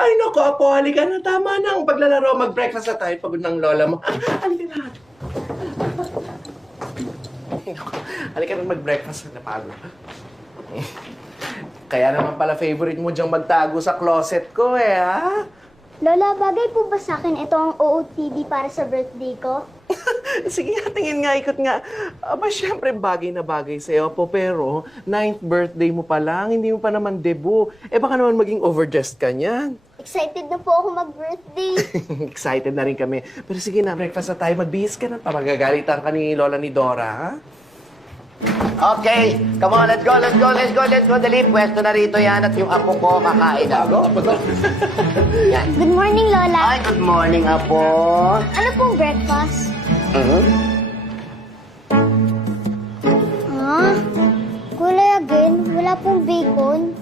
Ay, naku, Apo, halika na. Tama na ang paglalaro. Mag-breakfast na tayo. Pagod ng lola mo. Halika na. Ay, naku. Halika na mag-breakfast. Napagod. Kaya naman pala favorite mo diyang magtago sa closet ko ha? Lola, bagay po ba sa akin ito ang OOTD para sa birthday ko? Sige nga, tingin nga, ikot nga. Aba, syempre, bagay na bagay sa'yo po. Pero, 9th birthday mo pa lang, hindi mo pa naman debut. Baka naman maging overdressed ka niyan. Excited na po ako mag-birthday. Excited na rin kami. Pero sige na, breakfast na tayo. Magbihis ka na. Magagalitan ka ni Lola ni Dora, ha? Okay, come on, let's go. Dali, pwesto na rito yan at yung apo ko kakain na. Go. Yan. Good morning, Lola. Ay, good morning, apo. Ano pong breakfast? Ah, kulay again. Wala pong bacon.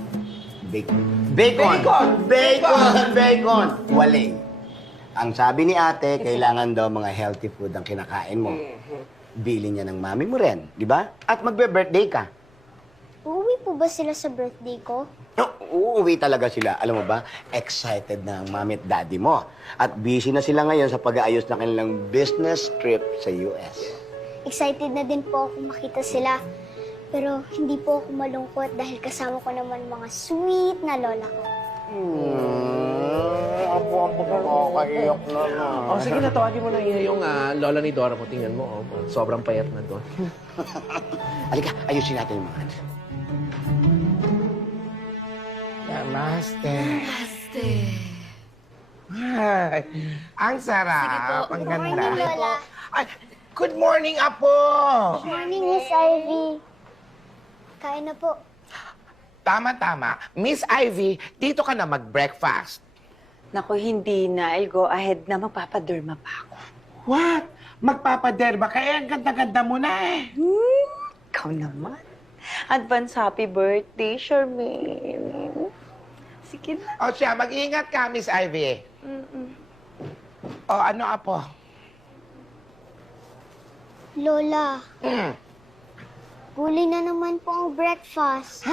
Bacon. Wali. Ang sabi ni ate, kailangan daw mga healthy food ang kinakain mo. Bili niya ng mami mo rin, di ba? At magbe-birthday ka. Uuwi po ba sila sa birthday ko? Uuwi talaga sila. Alam mo ba, excited na ang mami at daddy mo. At busy na sila ngayon sa pag-aayos ng kanilang business trip sa US. Excited na din po ako makita sila. Pero hindi po ako malungkot dahil kasama ko naman mga sweet na lola ko. Apo, nakakaiyak na na. Sige na, tawagin mo na yung Lola ni Dora mo. Tingnan mo, sobrang payat na doon. Halika, ayusin natin yung mga hands. Namaste. Ay, ang sarap. Ang Good morning, ganda. Lola. Ay, good morning, Apo. Good morning, Miss Ivy. Kain na po. Tama. Miss Ivy, dito ka na mag-breakfast. Naku, hindi na. I'll go ahead na. Magpapaderma pa ako. What? Magpapaderma? Kaya ang ganda-ganda mo na eh. Ikaw naman. Advance happy birthday, Charmaine. Sige na. O siya, mag-ingat ka, Miss Ivy. O, ano, Apo? Lola, gulay na naman po ang breakfast.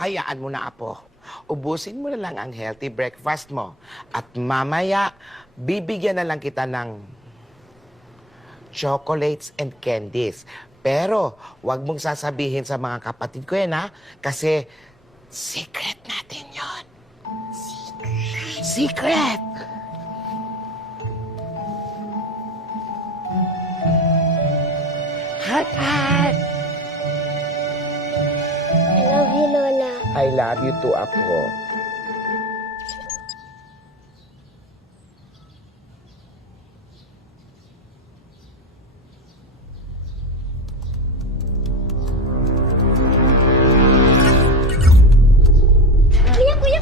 Hayaan mo na, Apo. Ubusin mo na lang ang healthy breakfast mo. At mamaya, bibigyan na lang kita ng chocolates and candies. Pero, wag mong sasabihin sa mga kapatid ko yan, ha? Kasi, secret natin yon. Secret! Heart! I love you, Lola. I love you too, Apo.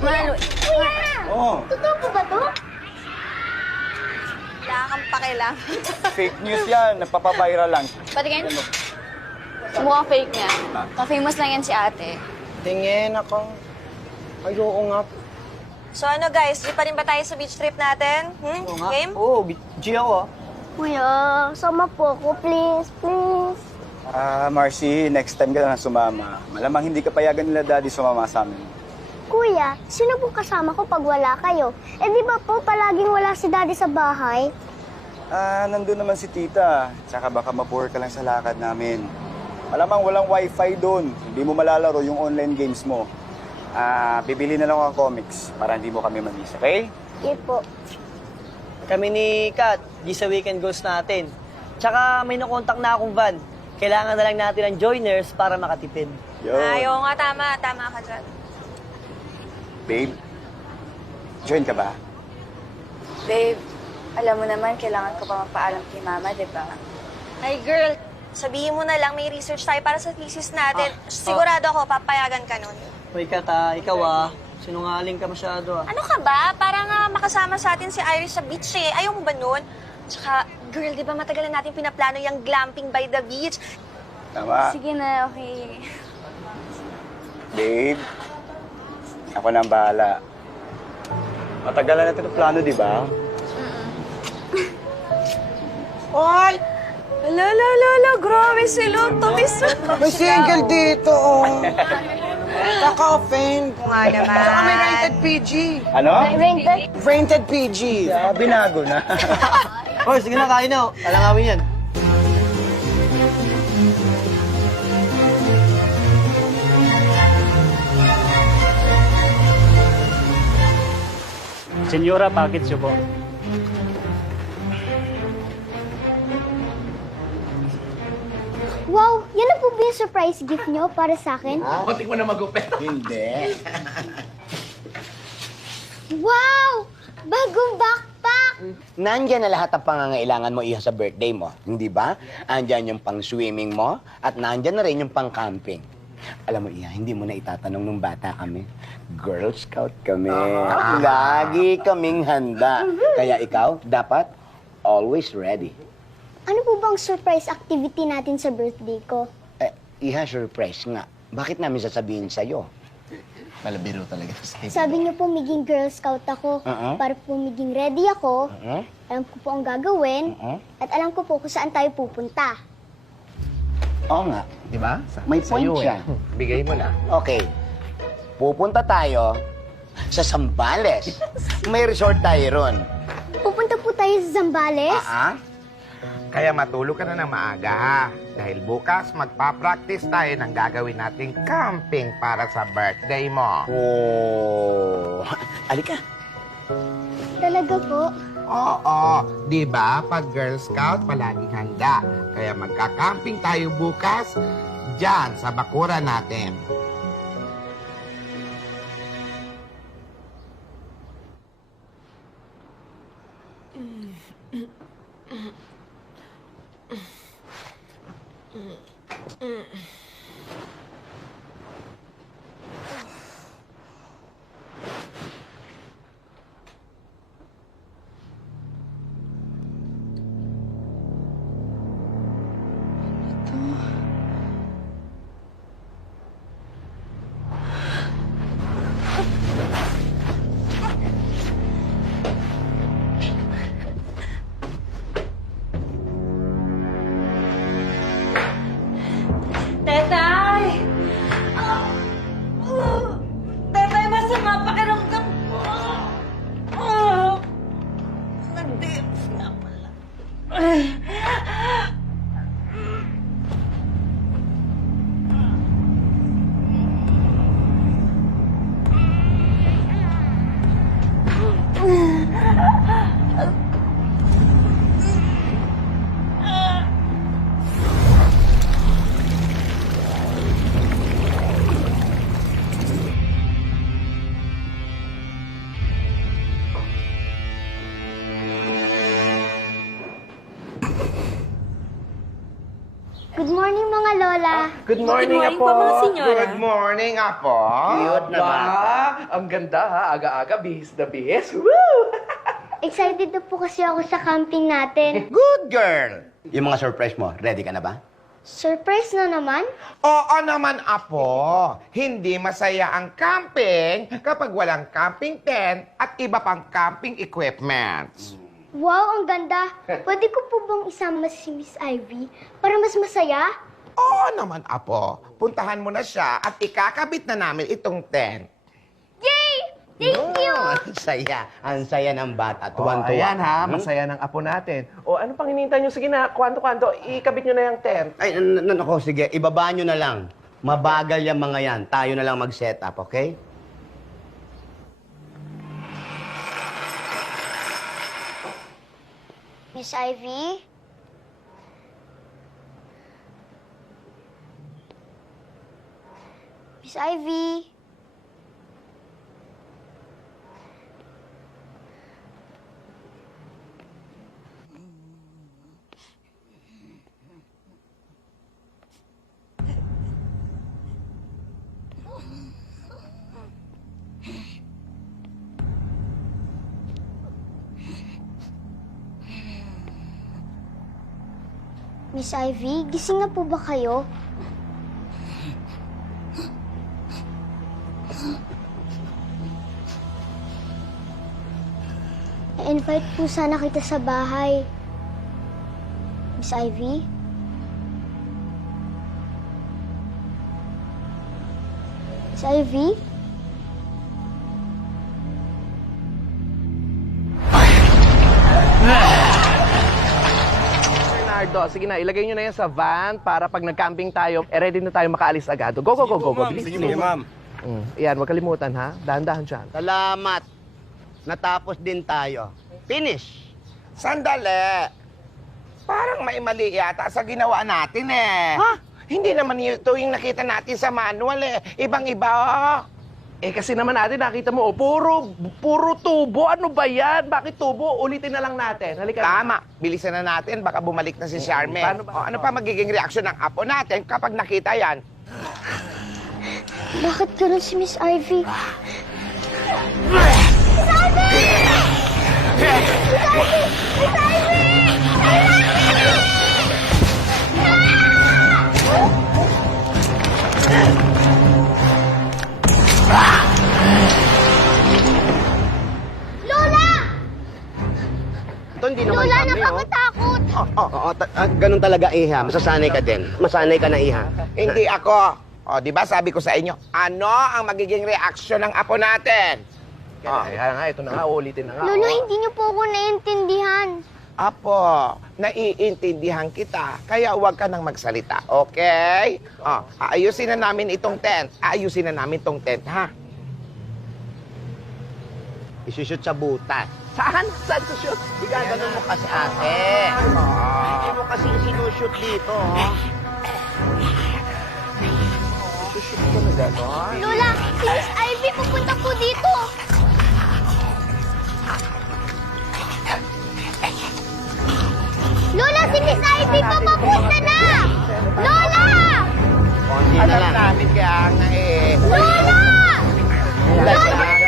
Kuya! Oh, Totoo po ba to? Wala kang pakialam. Fake news yan. Nagpapaviral lang. Patingin. Mukhang fake niya. Pa-famous lang yan si ate. Tingin ako. Ayoko nga. So ano guys, di pa rin ba tayo sa beach trip natin? Game? Oo, G ako. Kuya, sama po ako, please. Marcy, next time ka na sumama. Malamang hindi ka payagan nila daddy sumama sa amin. Kuya, sino po kasama ko pag wala kayo? Di ba po palaging wala si daddy sa bahay? Nandun naman si tita. Tsaka baka mabore ka lang sa lakad namin. Malamang walang wifi doon. Hindi mo malalaro yung online games mo. Bibili na lang ako ng comics para hindi mo kami ma-miss, okay? Sige po. Kami ni Kat, di sa weekend goals natin. Tsaka may nakontak na akong van. Kailangan na lang natin ng joiners para makatipid. Yo. Ayaw nga, tama ka dyan. Babe, join ka ba? Babe, alam mo naman, kailangan ko pa magpaalam kay mama, di ba? Ay girl, sabihin mo na lang, may research tayo para sa thesis natin. Sigurado ako, papayagan ka nun. Hoy Kat, ikaw sinungaling ka masyado Ano ka ba? Para nga makasama sa atin si Iris sa beach eh. Ayaw mo ba nun? Tsaka, girl, di ba matagal na natin pinaplano yung glamping by the beach? Tama. Sige na, okay. Babe, ako na ang bahala. Matagal na natin ang plano, di ba? Oy! Lala, grabe sila. Tamis. May single dito, oh. Kaka-offend. nga naman. Saka may rated PG. Ano? Rented? Rated PG. Binago na. Hoy, sige na, kain na. Alam namin yan. Senyora, package po. Wow, yan na po ba yung surprise gift nyo para sa akin? Konti mo na magupit. Hindi. Wow! Bagong backpack! Nandyan na lahat ang pangangailangan mo iha sa birthday mo, hindi ba? Andyan yung pang-swimming mo at nandyan na rin yung pang-camping. Alam mo, Iha, hindi mo na itatanong nung bata kami. Girl Scout kami. Lagi kaming handa. Kaya ikaw, dapat always ready. Ano po bang surprise activity natin sa birthday ko? Iha, surprise nga. Bakit namin sasabihin sa'yo? Malabiro talaga. Sabi niyo po maging Girl Scout ako. Para po maging ready ako. Alam ko po ang gagawin. At alam ko po kung saan tayo pupunta. Oo nga. Di ba? May point siya. Bigay mo na. Okay. Pupunta tayo sa Zambales. May resort tayo ron. Pupunta po tayo sa Zambales? Kaya matulog ka na ng maaga, ha? Dahil bukas, magpa-practice tayo ng gagawin nating camping para sa birthday mo. Oh. Alika. Talaga po? Oo, di ba? Pag Girl Scout, palaging handa. Kaya magka-camping tayo bukas, dyan sa bakuran natin. Tetay! Tetay, masama pakiramdam ko. Nag-dips nga pala. Good morning, mga lola. Good morning, Apo. Good morning, Apo. Cute na bata. Ang ganda ha. Aga-aga, bihis na bihis. Woo! Excited na po kasi ako sa camping natin. Good girl! Yung mga surprise mo, ready ka na ba? Surprise na naman? Oo naman, Apo. Hindi masaya ang camping kapag walang camping tent at iba pang camping equipments. Wow, ang ganda. Pwede ko po bang isama si Miss Ivy para mas masaya? Oo naman, Apo. Puntahan mo na siya at ikakabit na namin itong tent. Yay! Thank you! Ang saya. Ang saya ng bata. Tuwan-tuwa. Ayan ha, masaya ng apo natin. O ano pang hinihintay nyo? Sige na, kwanto-kwanto, ikabit nyo na yung tent. Ay, nako, sige. Ibaba nyo na lang. Mabagal yung mga yan. Tayo na lang mag-set up, okay? Miss Ivy? Miss Ivy? Miss Ivy, gising na po ba kayo? I-invite po sana kita sa bahay. Miss Ivy? Miss Ivy? Bernardo, sige na, ilagay nyo na yan sa van para pag nag-camping tayo, ready na tayo makaalis agad. Go, go, go, go, go. Bilis, bilis. ma'am. Yan, huwag kalimutan ha. Dahan-dahan dyan. Salamat. Natapos din tayo. Finish. Sandali. Parang may mali yata sa ginawa natin eh. Ha? Hindi naman ito yung nakita natin sa manual eh. Ibang-iba oh. Eh kasi naman natin nakita mo, puro tubo. Ano ba yan? Bakit tubo? Ulitin na lang natin. Halika. Tama. Bilisan na natin. Baka bumalik na si Charmaine. Paano ba? O, ano pa magiging reaksyon ng apo natin kapag nakita yan? Bakit ganun si Miss Ivy? Ito, hindi naman Lola, kami, oh. nakakatakot! Oo, ganun talaga, Iha. Masasanay ka din. Masanay ka na, Iha. Hindi ako. O, di ba sabi ko sa inyo, ano ang magiging reaksyon ng apo natin? Kaya nga, ito na nga, ulitin na nga. Lolo, oh. hindi niyo po ako naiintindihan. Apo, naiintindihan kita, kaya huwag ka nang magsalita, okay? Aayusin na namin itong tent. Aayusin na namin itong tent, ha? Isushoot sa butas. Saan? Saan to shoot? Gaganon mo kasi, ate. Hindi mo kasi sinushoot dito, oh. Shoot ka na gano'n? Lola, si Miss Ivy pupunta po dito. Lola, si Miss Ivy pa papunta na! Lola! Konti na Alam lang. namin kaya nga eh. Lola! Lola!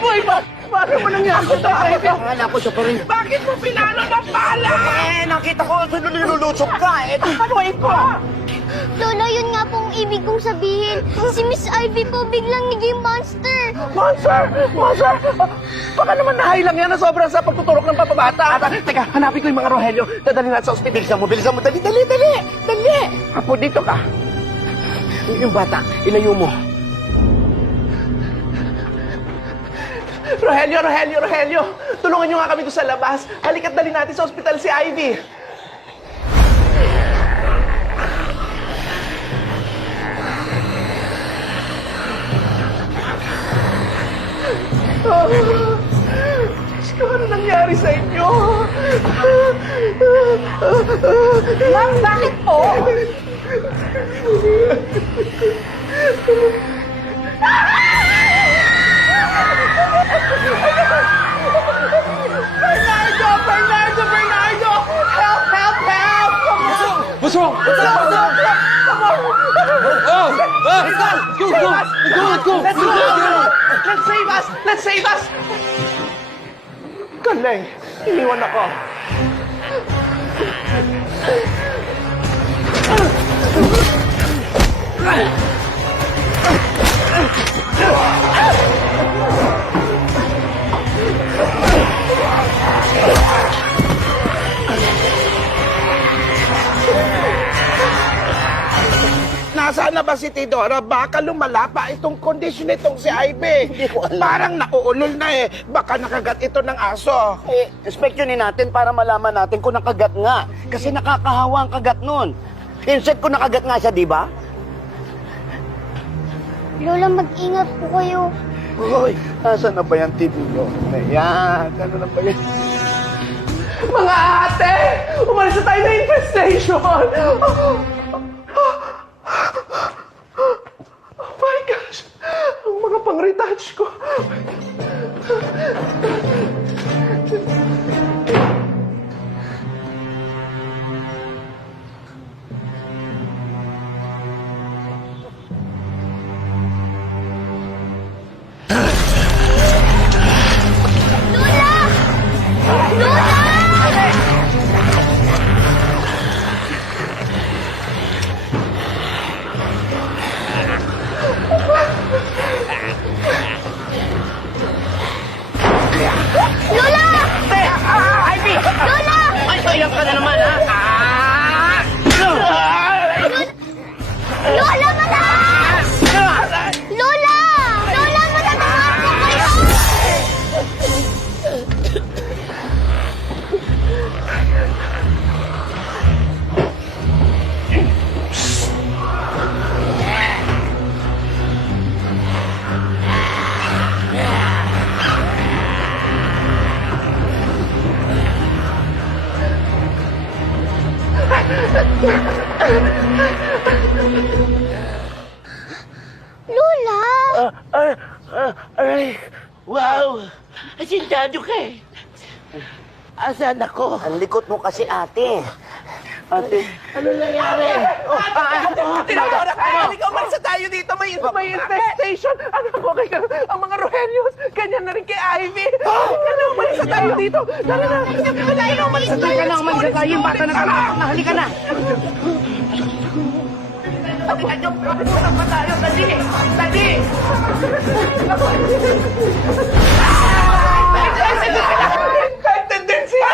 Boy, bakit mo nangyari sa tayo? Akala ko siya pa rin. Bakit mo pinalo ng bala? Nakita ko, nilulutsok ka. Panuhin ko. Lola, yun nga pong ibig kong sabihin. Si Miss Ivy po biglang naging monster. Monster! Monster! Baka naman nahay lang yan na sobrang sa pagtuturok ng papabata. Teka, hanapin ko yung mga Rogelio. Dadalhin natin sa ospital. Bilisan mo. Dali. Dali. Apo, dito ka. Yung bata, ilayo mo. Rogelio! Tulungan nyo nga kami doon sa labas. Halika't dali natin sa ospital si Ivy. Diyos ko, ano nangyari sa inyo? Ma'am, bakit po? Bernardo! Help! What's wrong? Let's go! Let's save us! Galing! Iniwan ako. Nasaan na ba si Tidora? Baka lumala pa itong kondisyon nitong si Ivy. Hindi ko alam. Parang nauulol na eh. Baka nakagat ito ng aso. Inspeksyonin natin para malaman natin kung nakagat nga. Kasi nakakahawa ang kagat nun. Insect ko nakagat nga siya, di ba? Lola, mag-ingat po kayo. Hoy, asan na ba yung titulo? Ayan, ano na ba yan? Mga ate! Umalis na tayo na infestation! Oh my gosh! Ang mga pang-retouch ko! Lola! Aray, wow! Asintado ka eh. Asan ako? Ang likot mo kasi, ate. Ate, Ano nangyari? Tinawara ka! Halika, umalis na tayo dito! May infestation! Ano ko kay ang mga Rohelios? Ganyan na rin kay Ivy! Ano, umalis na tayo dito! Tara na! Halika, umalis na tayo! Halika na, umalis na tayo! Yung bata na halika na! Halika nyo! Pupunta pa tayo! Dali! Dali! Infected din siya!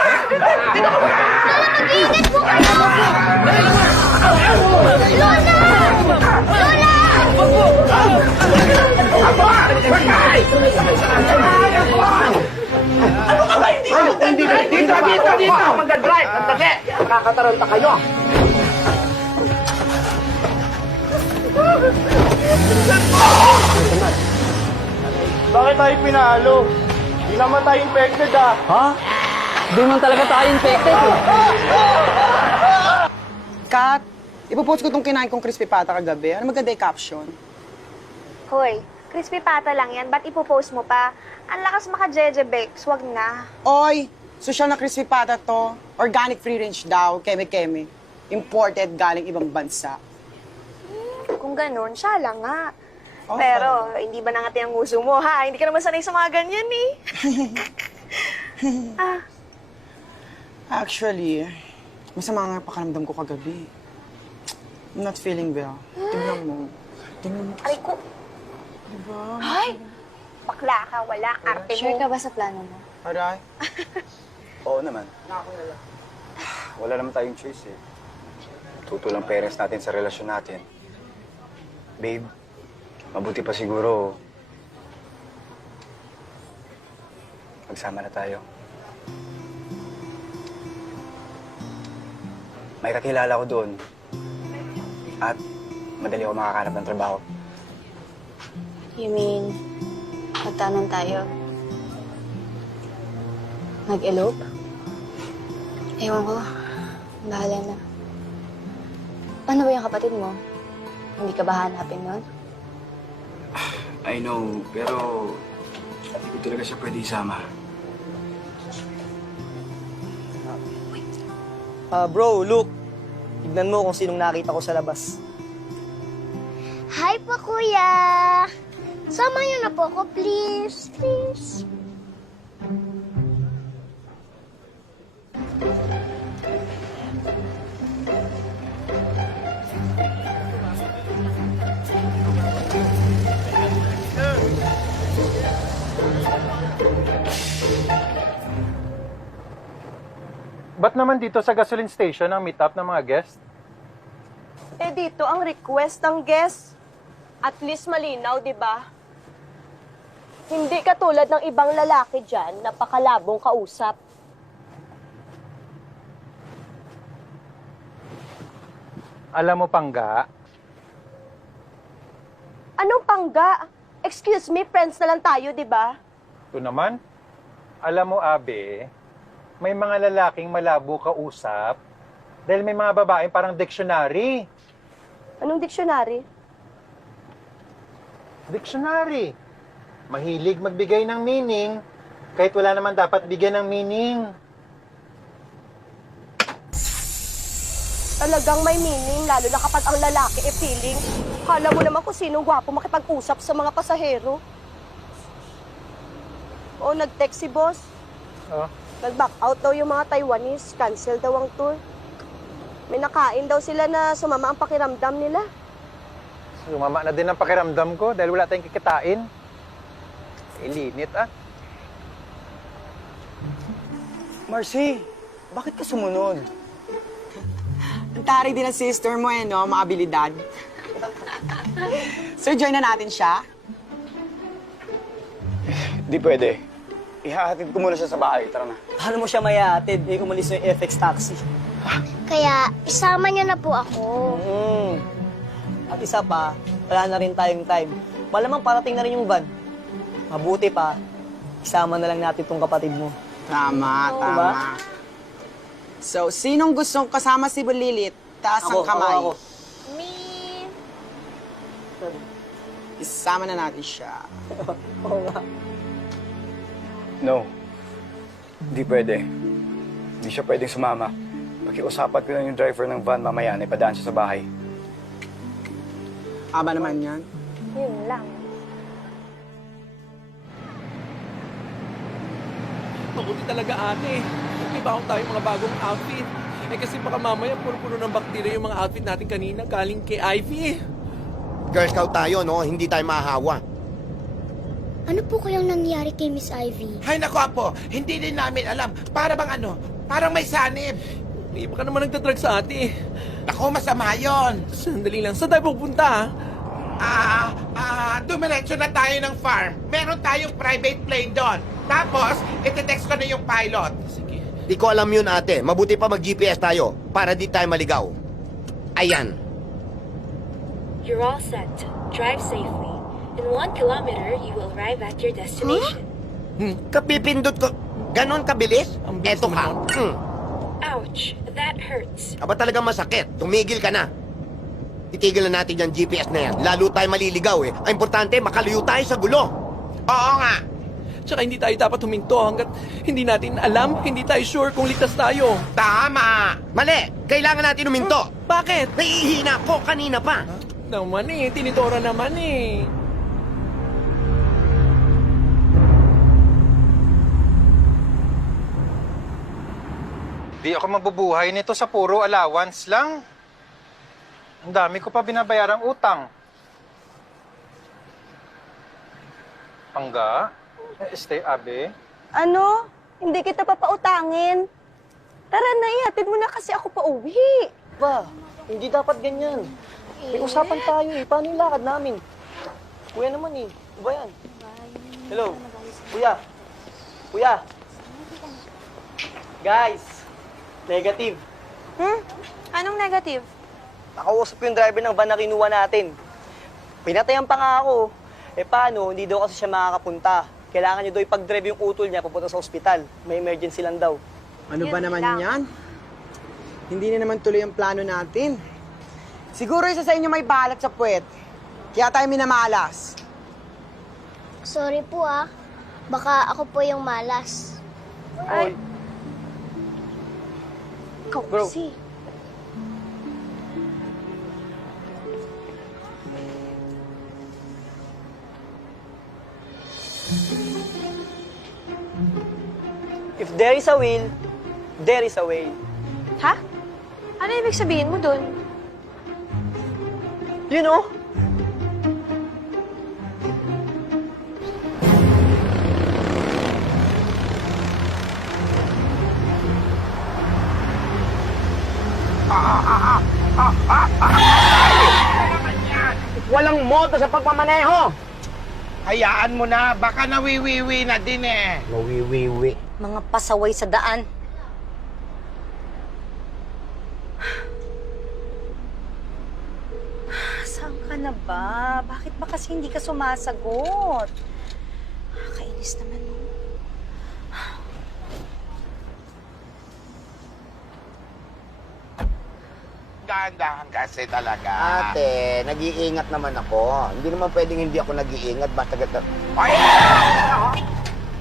Mag-ingat po kayo! Lola! Lola! Ano ka ba? Dito! Mag-drive! Sandali! Nakakataranta kayo! Bakit tayo pinalo? Hindi naman tayo infected ah. Ha? Di man talaga tayo infected eh. Kat, ipopost ko tong kinain kong crispy pata kagabi. Ano maganda yung caption? Hoy, crispy pata lang yan. Ba't ipopost mo pa? Ang lakas maka-jeje bakes. Wag na. Oy, social na crispy pata to. Organic free range daw, keme-keme. Imported galing ibang bansa. Kung ganun, siya lang nga. Okay. Pero, hindi ba nangati ang uso mo, ha? Hindi ka naman sanay sa mga ganyan, eh. Actually, masama nga pakiramdam ko kagabi. I'm not feeling well. Tignan mo. Tignan mo. Aray ko. Diba? Ay! Bakla ka, wala. Arte mo. Sure ka ba sa plano mo? Aray. Oo naman. Wala naman tayong choice eh. Tutulang parents natin sa relasyon natin. Babe, mabuti pa siguro magsama na tayo. May kakilala ko doon. At madali ako makakanap ng trabaho. You mean, magtanong tayo? Mag-elope? Ewan ko. Bahala na. Ano ba yung kapatid mo? Hindi ka ba hanapin nun? I know, pero hindi ko talaga siya pwede isama. Bro, look. Tignan mo kung sinong nakita ko sa labas. Hi po, kuya! Sama niyo na po ako, please. Please. Ba't naman dito sa gasoline station ang meet up ng mga guest? Eh dito ang request ng guest. At least malinaw, di ba? Hindi katulad ng ibang lalaki dyan, napakalabong kausap. Alam mo, Pangga, Anong pangga? Excuse me, friends na lang tayo, di ba? ito naman, alam mo, Abe, may mga lalaking malabo kausap dahil may mga babaeng parang dictionary. Anong dictionary? Dictionary. Mahilig magbigay ng meaning kahit wala naman dapat bigyan ng meaning. Talagang may meaning, lalo na kapag ang lalaki e feeling. Kala mo naman kung sinong gwapo makipag-usap sa mga pasahero. O, nag-text si boss. Oh. Nag-back out daw yung mga Taiwanese. Cancel daw ang tour. May nakain daw sila na sumama ang pakiramdam nila. Sumama na din ang pakiramdam ko dahil wala tayong kikitain. Ilinit ah. Marcy, bakit ka sumunod? Ang taray din ang sister mo eh, no? Mga abilidad. Sir, join na natin siya. Di pwede. Ihahatid ko muna siya sa bahay. Tara na. Paano mo siya mayahatid? Eh, umalis na yung FX taxi. Kaya, isama niyo na po ako. At isa pa, wala na rin tayong time. Malamang parating na rin yung van. Mabuti pa, isama na lang natin tong kapatid mo. Tama, tama. Diba? So, sinong gustong kasama si Bulilit? Taas ang kamay. Ako. Me. Isama na natin siya. Oo nga. No. Hindi pwede. Hindi siya pwedeng sumama. Pakiusapan ko lang yung driver ng van mamaya na ipadaan siya sa bahay. Aba naman yan. Yun lang. Mabuti talaga ate. May baon tayo mga bagong outfit. Eh kasi baka mamaya puro-puro ng bakterya yung mga outfit natin kanina galing kay Ivy. Girl Scout tayo, no? Hindi tayo mahahawa. Ano po kayang nangyari kay Miss Ivy? Hay nako apo, hindi din namin alam. Para bang parang may sanib. Eh, baka naman nagtadrag sa ate. Nako, masama yon. Sandali lang. Saan tayo pupunta? Dumiretso na tayo ng farm. Meron tayong private plane doon. Tapos, iti-text ko na yung pilot. Sige. Di ko alam yun, ate. Mabuti pa mag-GPS tayo para di tayo maligaw. Ayan. You're all set. Drive safely. In 1 kilometer, you will arrive at your destination. Kapipindot ko. Ganon kabilis? Ang bilis Eto ka. naman. Ouch, that hurts. Aba talagang masakit. Tumigil ka na. Itigil na natin yung GPS na yan. Lalo tayo maliligaw eh. Ang importante, makaluyo tayo sa gulo. Oo nga. Tsaka hindi tayo dapat huminto hanggat hindi natin alam, hindi tayo sure kung ligtas tayo. Tama. Mali! Kailangan natin huminto. Bakit? Nahihina ko kanina pa. Naman eh, tinidora naman eh. Di ako mabubuhay nito sa puro allowance lang. Ang dami ko pa binabayarang utang. Pangga? Stay, Abe? Ano? Hindi kita papautangin. Tara na, ihatid mo na kasi ako pa uwi. Ba, hindi dapat ganyan. May usapan tayo eh. Paano yung lakad namin? Kuya naman eh. Ano ba yan? Hello? Kuya? Kuya? Guys! Negative. Anong negative? Nakausap ko yung driver ng van na kinuha natin. Pinatayan pa nga ako. Eh paano, hindi daw kasi siya makakapunta. Kailangan niyo daw ipag-drive yung utol niya papunta sa ospital. May emergency lang daw. Ano ba Yun naman lang. yan? Hindi na naman tuloy ang plano natin. Siguro isa sa inyo may balat sa puwet. Kaya tayo minamalas. Sorry po ah. Baka ako po yung malas. Ay. Ikaw Bro. kasi. If there is a will, there is a way. Ha? Ano ibig sabihin mo dun? You know? Walang moto sa pagmamaneho. Hayaan mo na. Baka nawiwiwi na din eh. Nawiwiwi. Mga pasaway sa daan. Saan ka na ba? Bakit ba kasi hindi ka sumasagot? Kainis naman mo. Dahan-dahan kasi talaga. Ate, nag-iingat naman ako. Hindi naman pwedeng hindi ako nag-iingat. Basta gata... Ay!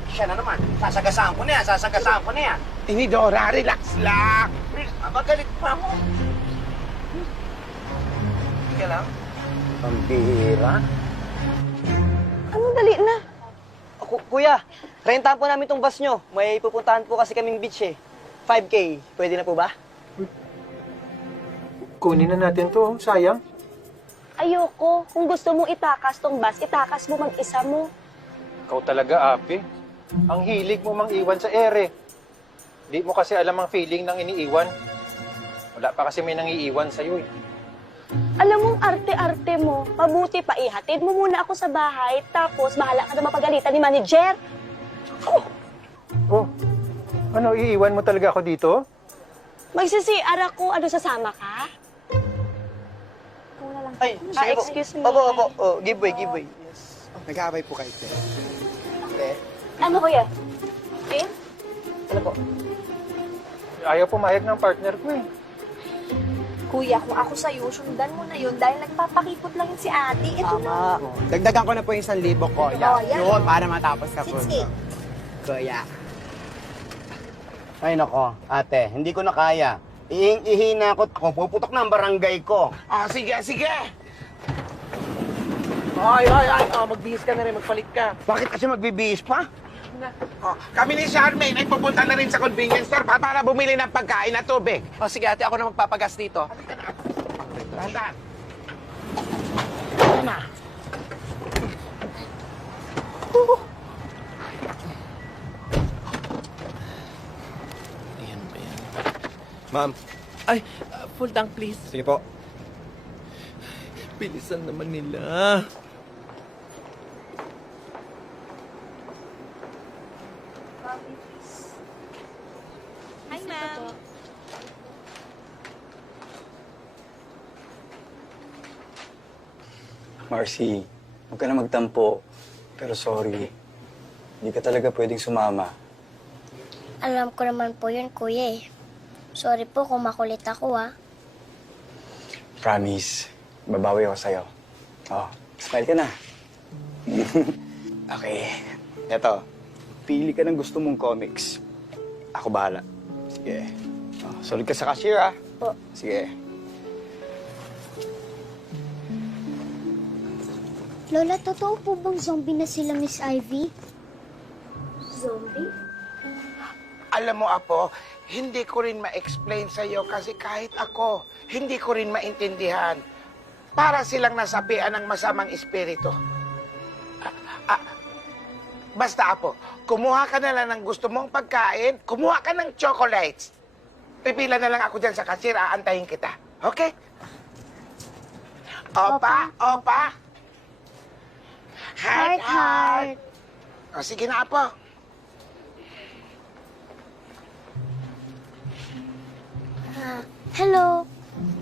Siya na naman. Sasagasaan ko na yan. Sasagasaan ko na yan. Tinidora, relax lang. Magalit pa ako. Sige lang. Ang bihira. Ano, dali na. Kuya, rentahan po namin tong bus nyo. May pupuntahan po kasi kaming beach eh. 5K. Pwede na po ba? Kunin na natin to, sayang. Ayoko. Kung gusto mong itakas tong bus, itakas mo mag-isa mo. Ikaw talaga, Abe. Ang hilig mo mang iwan sa ere. Di mo kasi alam ang feeling ng iniiwan. Wala pa kasi may nangiiwan sa'yo eh. Alam mong arte-arte mo. Mabuti pa ihatid mo muna ako sa bahay, tapos bahala ka na mapagalitan ni manager. Oh, ano, iiwan mo talaga ako dito? Magsisi-ara ko, ano, sasama ka? Ikaw na lang. Ay, sige po. Excuse me. Opo. Oh, give way. Yes. Nag-aabay po kayo, Ted. Okay. Ano, kuya? Eh? Ano po? Ayaw pumayag ng partner ko eh. Kuya, kung ako sa'yo, sundan mo na yun dahil nagpapakipot lang yun si ate. Ito na. Dagdagan ko na po yung 1,000 ko. Oh, yan. Yun, para matapos na po. 6K. Kuya. Ay nako, ate, hindi ko na kaya. Ihing-ihi na ako. Puputok na ang barangay ko. Ah, sige, sige. Ay, magbihis ka na rin, magpalit ka. Bakit kasi magbibihis pa? Oh, kami ni Charmaine ay pupunta na rin sa convenience store para bumili ng pagkain at tubig. O sige ate, ako na magpapagas dito. Tanda. Ma'am, Ay, full tank please. sige po. Bilisan naman nila. Hi, ma'am. Marcy, huwag ka na magtampo. Pero sorry, hindi ka talaga pwedeng sumama. Alam ko naman po yun, kuya eh. Sorry po kung makulit ako, Promise, babawi ako sa'yo. Oh, smile ka na. Okay, eto. Pili ka ng gusto mong comics. Ako bahala. Sige. Oh, solid ka sa cashier, ah. Po. Sige. Lola, totoo po bang zombie na sila, Miss Ivy? Zombie? Alam mo, Apo, hindi ko rin ma-explain sa'yo kasi kahit ako, hindi ko rin maintindihan. Para silang nasapian ng masamang espiritu. Basta, Apo, kumuha ka na lang ng gusto mong pagkain, kumuha ka ng chocolates. Pipila na lang ako dyan sa cashier, aantayin kita. Okay? Opa, opa. Heart, heart. O, sige na, Apo. Hello.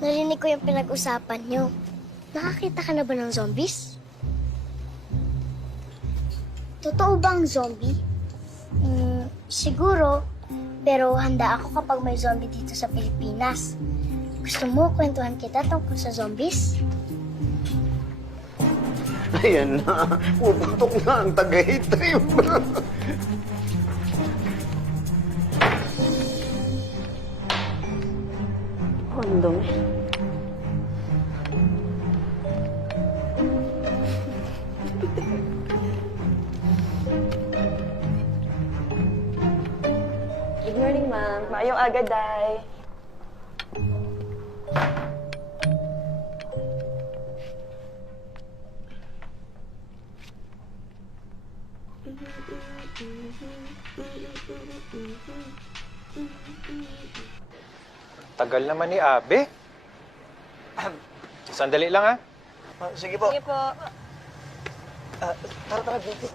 Narinig ko yung pinag-usapan nyo. Nakakita ka na ba ng zombies? Totoo ba ang zombie? Siguro. Pero handa ako kapag may zombie dito sa Pilipinas. Gusto mo kwentuhan kita tungkol sa zombies? Ayan na. Puputok na ang Tagaytay. Kondom. Good morning, ma'am. Maayong aga, day. Tagal naman ni Abe. Sandali lang, ha? Sige po. Sige po. Tara, dito.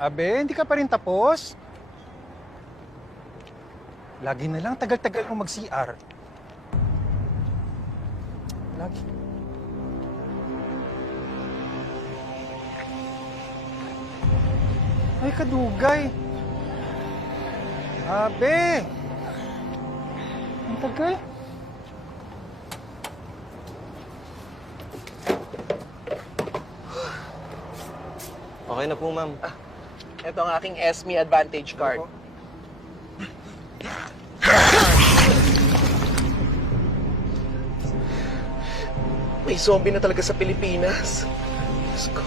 Abe, hindi ka pa rin tapos? Lagi na lang, tagal-tagal mo mag-CR. Lagi. Ay, kadugay. Abe! Ang tagal. Okay na po, ma'am. Ito ang aking SME Advantage card. May zombie na talaga sa Pilipinas. Diyos ko,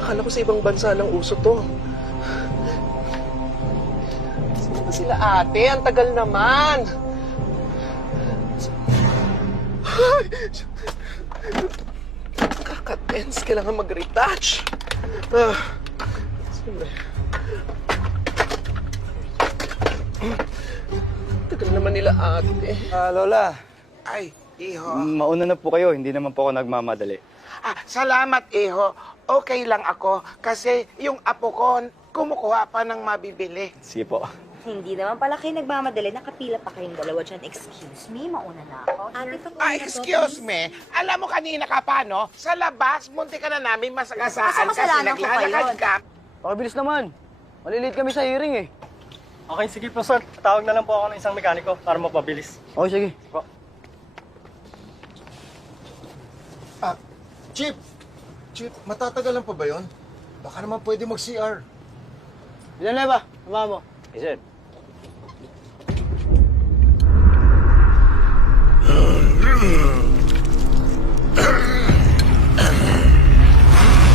akala ko sa ibang bansa lang uso to. Sino ba sila ate? Ang tagal naman. Ay! Kaka-tense, kailangan mag-retouch. Siyempre. Tagal naman nila ate. Lola, Ay, iho. mauna na po kayo. Hindi naman po ako nagmamadali. Salamat, iho. Okay lang ako kasi yung apo ko kumukuha pa ng mabibili. Sige po. Hindi naman pala kayo nagmamadali. Nakapila pa kayong dalawa dyan. Excuse me, mauna na ako. Excuse me. Alam mo kanina ka pa, no? Sa labas, munti ka na namin masagasaan kasi Kasalanan ko pa naglalakad yun. ka. Pakabilis naman. Malilate kami sa hearing, eh. Okay, sige po sir. Tawag na lang po ako ng isang mekaniko para mapabilis. Okay, sige. Chip! Chip, matatagalan pa ba yun? Baka naman pwede mag-CR. Villanueva, tama mo. Yes, sir.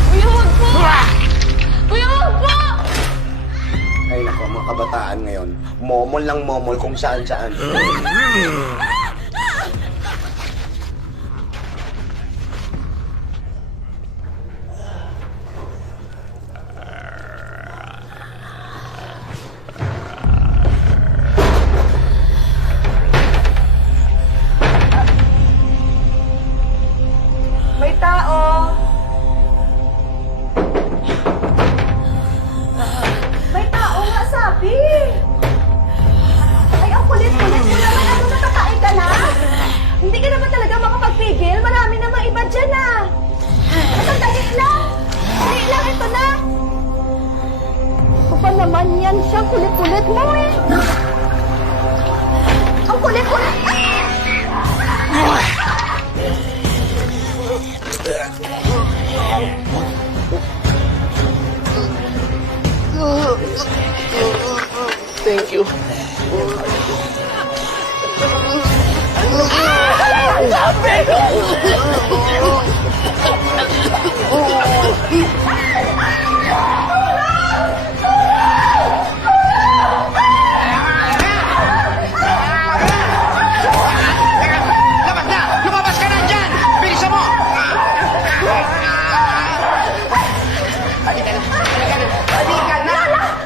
Kuya, huwag po! Kuya, huwag po! Ay nako, mga kabataan ngayon, momol lang momol kung saan-saan. May tao! May tao nga sabi! Ay, ang kulit-kulit mo naman! Ano, natakain ka na? Hindi ka naman talaga makapagpigil? Marami namang iba dyan ah! Sandali lang! Sandali lang, ito na! Ano ba naman yan siya? Kulit-kulit mo eh! Ang kulit-kulit! Thank you. Labas na! Lumabas ka na dyan! Bilisan mo! Halika na! Halika na!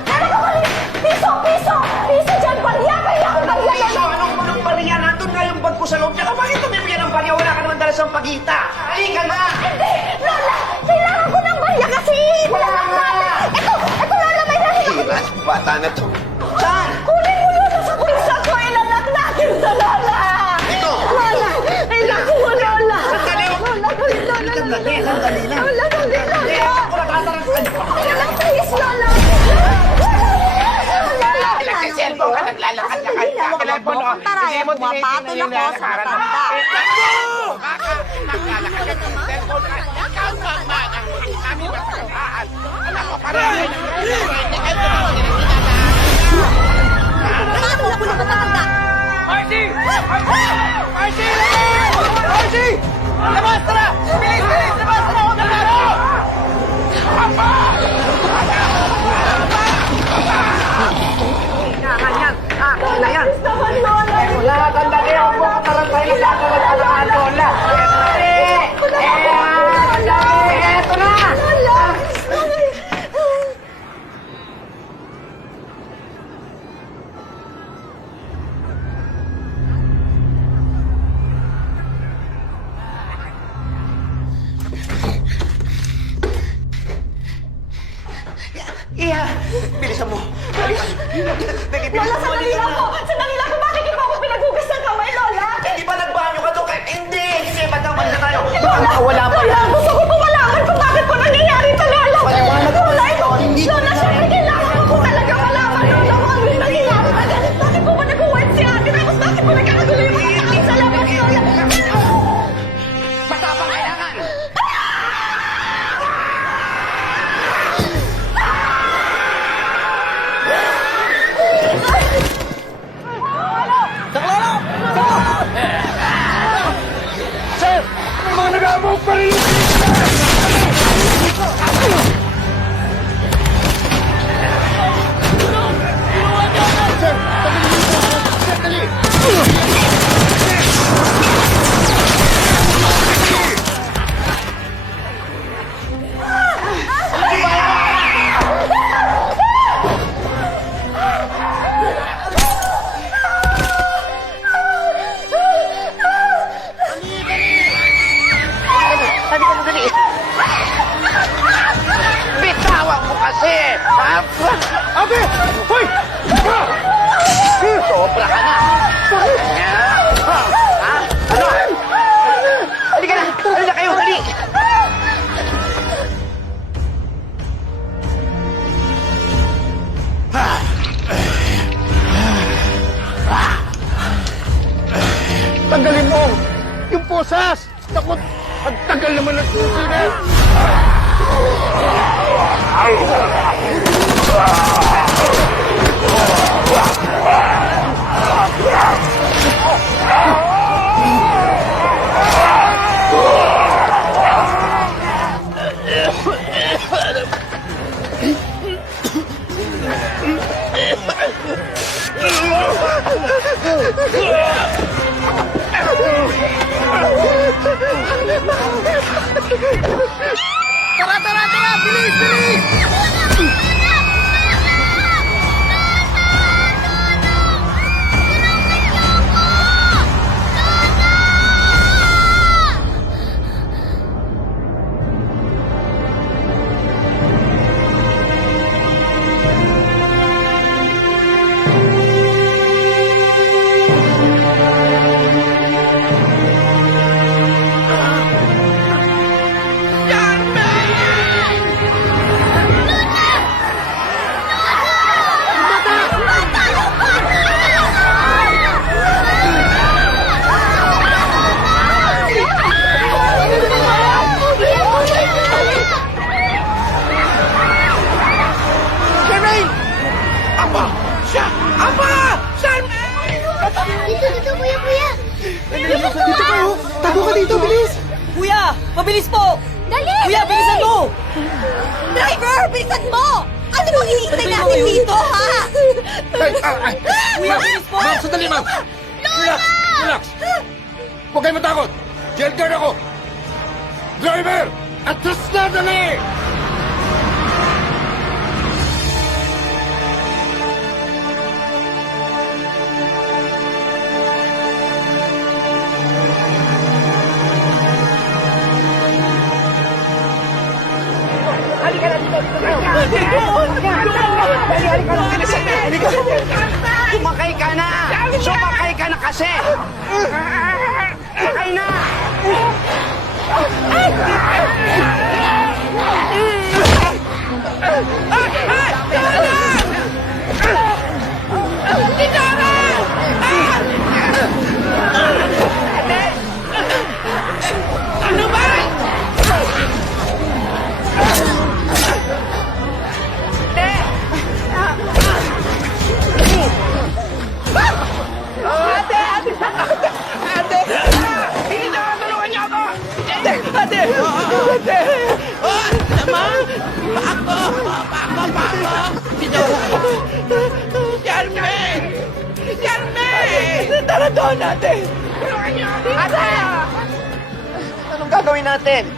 Halika na! Piso! Piso! Piso dyan! Bariya! Kaya ako bariya! Piso! Anong bariya? Nandun nga yung bag ko sa loob. Tsaka bakit tumibigyan ng bariya? Wala ka naman dala sa pagita. Halika na! Hindi! Lola! Kailangan ko ng bariya kasi! Wala nga! Ito! Ito, Lola! May narinig! Hiras, bata na to. Saan? Kunin mo, Lola! Sa bulsa ko! Ilalak natin sa Lola! Ito! Lola! Ay, naku mo, Lola! Sandali! Lola! Dali, Lola! Sandali! Sandali na! Lola! Dali, Hindi! Lola! Ako nagtatarang! Lola! Please, Lola! Nagsiselfon ka, naglalakad-lakad ka. Telepono. Hindi mo tinitingnan yung lalakaran mo. Naglalakad ka. Cellphone ka. Ikaw naman ang kami masalahan. Alam mo, parang Marcy! Marcy! Marcy! Labas! Tara! Bilis! Bilis! Labas! Tara! Huwag ka laro! Papa! Na yan. Wala, tandali ako po. Tarantay na ako nagpalaan, Lola. Eto na! Iya! Bilisan mo! Bilisan mo! Dali, bilisan Lola, mo! sandali lang po! Sandali lang po! Bakit niyo po ako pinagugas ng kamay, Lola? Hindi ba nagbanyo ka doon? Hindi! Hindi! Ba't naman na tayo? Wala pa Lola, yan. gusto ko po malaman kung bakit po nangyayari ito, Lola! Lola, ito! Lola, syempre kailangan ko po talaga malaman, Lola, kung ano yung nangyayari na ganit. Bakit po ba nag-uwet si ate? Tapos bakit po nagkakagulo yung mga tao sa labas, Lola? Matapang kailangan! Bitawan mo kasi! Ate! Hoy! Sobra ka na! Ha? Ano? Halika na! Halika kayo! Hali! Tanggalin mo! Yung posas! Takot! Ang tagal! tagal naman ng susunod. Tara, tara, tara! Bilis, bilis! Dito, kuya, kuya! Dito kayo! Tago ka dito, bilis! Kuya! Mabilis po! Dali! Kuya, bilisan mo! Driver, bilisan mo! Ano bang hihintay natin dito, ha? Kuya, bilis po! Ma'am, sandali, ma'am! Relax! Relax! Huwag kayo matakot! Jail guard ako! Driver! Atras na, dali! Sumakay ka na! Sumakay ka na kasi! Sumakay na! Tara doon natin! Ate! Anong gagawin natin?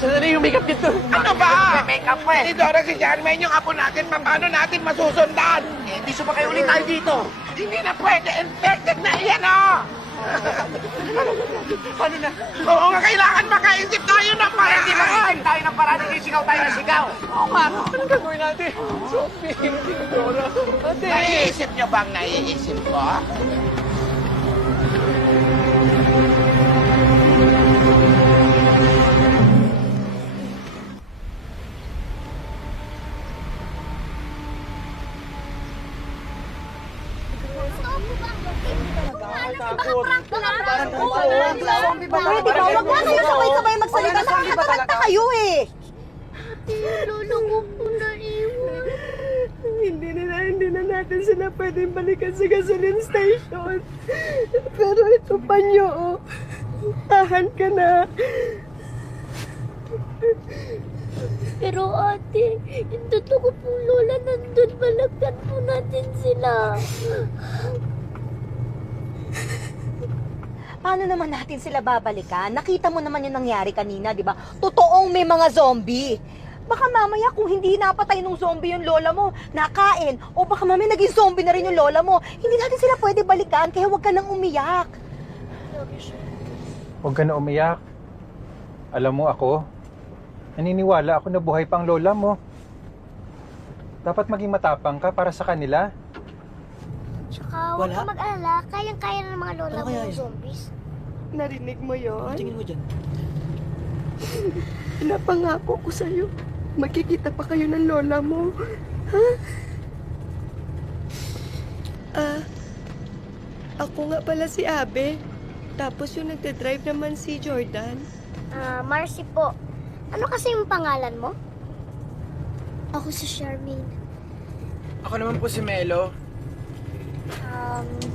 Sandali yung makeup dito. Ano ba? May makeup pa Si Dora, si Charmaine, yung apo natin, paano natin masusundan? Hindi sumakay ulit tayo dito. Hindi na pwede, infected na yan, oh! Paano na? Oo nga, kailangan makaisip tayo ng paraan. Hindi makaisip tayo ng paraan, hindi sigaw tayo ng sigaw. Oo nga. Anong gagawin natin? Sophie, hindi Dora. Ate! Naiisip niyo bang naiisip ko? Wag na kayo sabay-sabay magsalita. Nakakatakanta kayo eh. Lolo ko po naiwan. Hindi na natin sila pwedeng balikan sa gasoline station. Pero ito pa nyo, oh. Tahan ka na. Pero ate, yung totoo pong lola nandun, balikan po natin sila. Paano naman natin sila babalikan? Nakita mo naman yung nangyari kanina, di ba? Totoong may mga zombie. Baka mamaya kung hindi napatay ng zombie yung lola mo, nakain, o baka mamaya naging zombie na rin yung lola mo, hindi natin sila pwede balikan, kaya huwag ka nang umiyak. Huwag ka na umiyak. Alam mo ako, naniniwala ako na buhay pang lola mo. Dapat maging matapang ka para sa kanila. Tsaka huwag ka mag-alala, kayang-kaya na ng mga lola mo yung zombies. Narinig mo yon? Tingin mo dyan. Napangako ko sa'yo, magkikita pa kayo ng lola mo. Ha? Ako nga pala si Abe. Tapos yung nagdadrive naman si Jordan. Marcy po. Ano kasi yung pangalan mo? Ako si Charmaine. Ako naman po si Melo.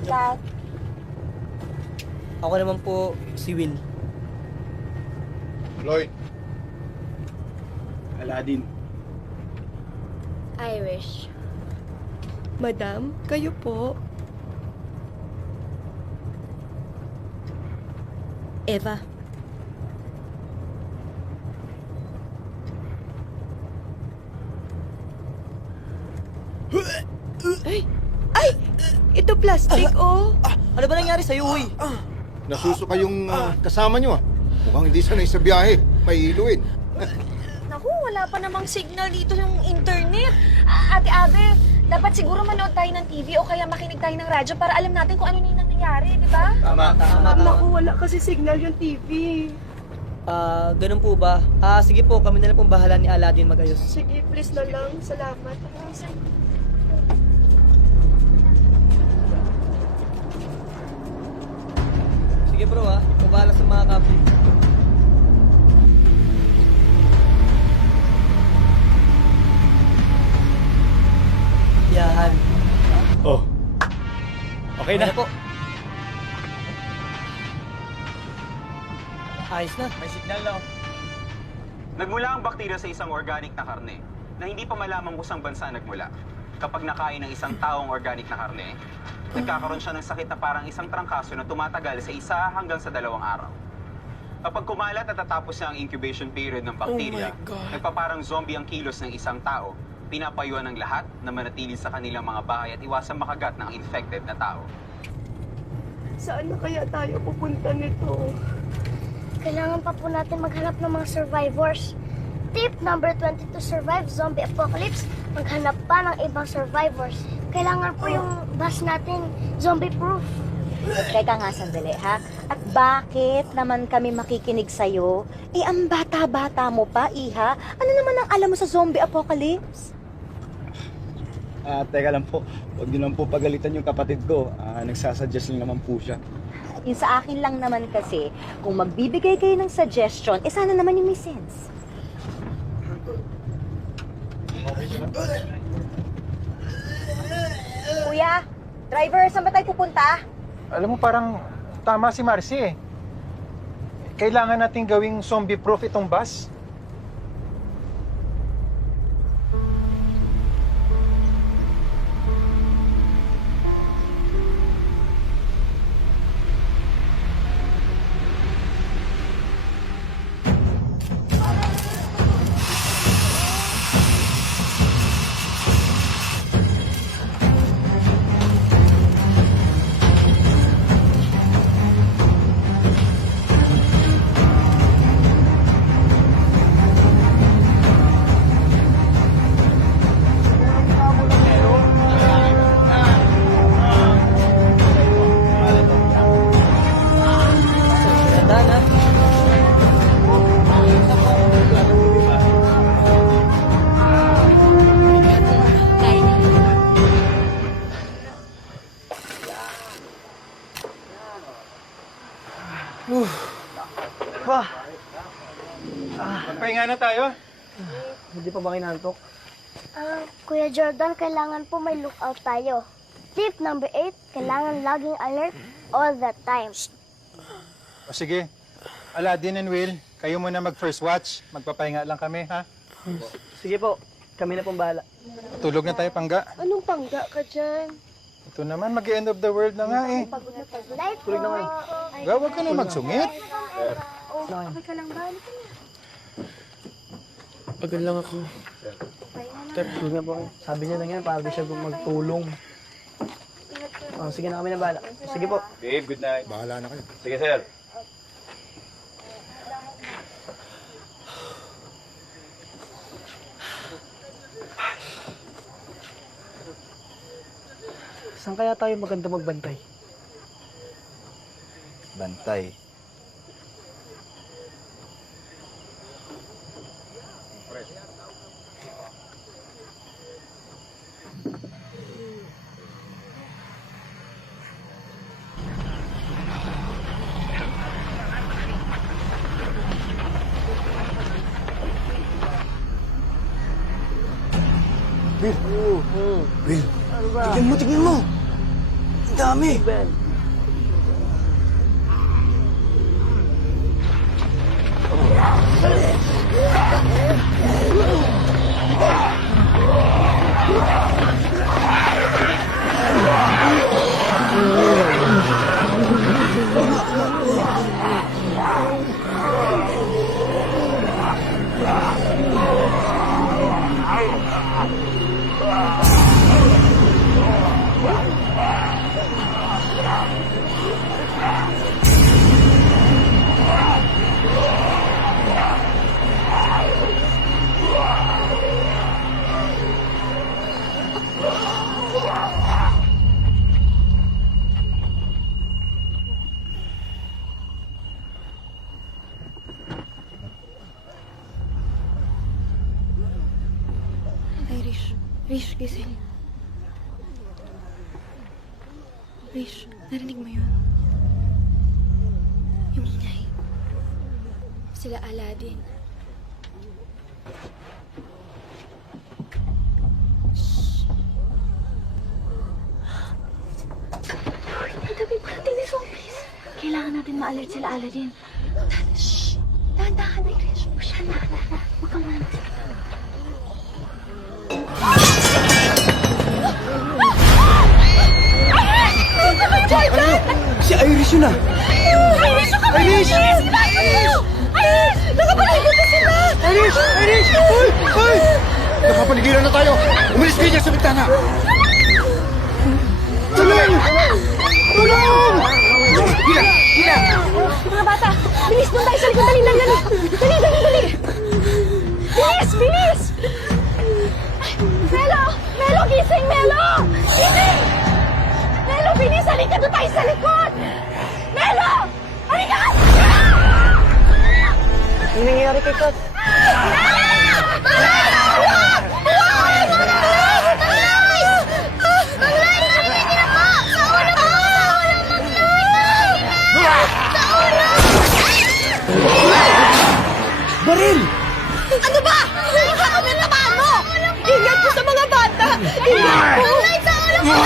Kat. Ako naman po si Will. Lloyd. Aladdin. Irish. Madam, kayo po. Eva. Ay! Ito plastic, oh! Ano ba nangyari sa'yo, uy? Nasusuka yung kasama nyo ah. Mukhang hindi sanay sa biyahe. Mahihiluin. Naku, wala pa namang signal dito yung internet. Ate Ave, dapat siguro manood tayo ng TV o kaya makinig tayo ng radyo para alam natin kung ano na yung nangyayari, di ba? Tama. Naku, wala kasi signal yung TV. Ganun po ba? Sige po, kami na lang pong bahala ni Aladdin mag-ayos. Sige, please na lang. Salamat. Sige bro ikaw bahala sa mga copy. Yahan. Oh. Okay na. Ano po? Ayos na. May signal na. Nagmula ang bakterya sa isang organic na karne na hindi pa malamang kusang bansa nagmula. Kapag nakain ng isang taong organic na karne, nagkakaroon siya ng sakit na parang isang trangkaso na tumatagal sa 1 hanggang sa 2 araw. Kapag kumalat at tatapos na ang incubation period ng bakterya, nagpaparang zombie ang kilos ng isang tao. Pinapayuan ng lahat na manatili sa kanilang mga bahay at iwasan makagat ng infected na tao. Saan na kaya tayo pupunta nito? Kailangan pa po natin maghanap ng mga survivors. Tip number 20 to survive zombie apocalypse, maghanap pa ng ibang survivors. Kailangan po yung bus natin zombie-proof. Teka nga sandali, ha? At bakit naman kami makikinig sa'yo? Ang bata-bata mo pa, Iha. Ano naman ang alam mo sa zombie apocalypse? Teka lang po. Huwag niyo lang po pagalitan yung kapatid ko. Nagsasuggest lang naman po siya. Yung sa akin lang naman kasi, kung magbibigay kayo ng suggestion, sana naman yung may sense. Kuya, driver, saan ba tayo pupunta? Alam mo, parang tama si Marcy eh. Kailangan nating gawing zombie-proof itong bus. Magpahinga na tayo. Hindi pa ba kinantok? Kuya Jordan, kailangan po may lookout tayo. Tip number 8, kailangan laging alert all the time. O sige, Aladdin and Will, kayo muna mag-first watch. Magpapahinga lang kami, ha? Sige po, kami na pong bahala. Tulog na tayo, Pangga. Anong pangga ka dyan? Ito naman, mag-end of the world na nga eh. Night po. Tulog na kayo. Huwag ka na magsungit. Okay ka lang ba? Pagod lang ako. Tulog na po kayo. Sabi niya lang yan, para di siya magtulong. Sige na kami na bahala. Sige po. Babe, good night. Bahala na kayo. Sige, sir. Saan kaya tayo maganda magbantay? Bantay. Bill. Bill. Tignan mo. Ang dami. Ay, Rish, gising. Rish, narinig mo yun? Yung ingay. Sila Aladdin. Ang dami parating ni zombies. Kailangan natin ma-alert sila Aladdin. Shh! Dahan-dahan na, Rish. Siya na. Huwag kang manas. Si Irish yun ah! Irish! Irish! Irish! Nakapaligot na sila! Irish! Irish! Hoy! Hoy! Nakapaligiran na tayo! Umalis kayo sa bintana! Tulong! Tulong! Hila! Mga bata, bilis doon tayo sa likod. Dali! Dali! Bilis! Bilis! Melo! Melo, gising! Melo! Gising! Melo, bilis! Halika doon tayo sa likod! Melo! Halika! Ano nangyayari kay Kat? Baril! Ano ba? Nakakamin na ba mo? Ingat po sa mga bata! Ingat po! Sa ulo mo!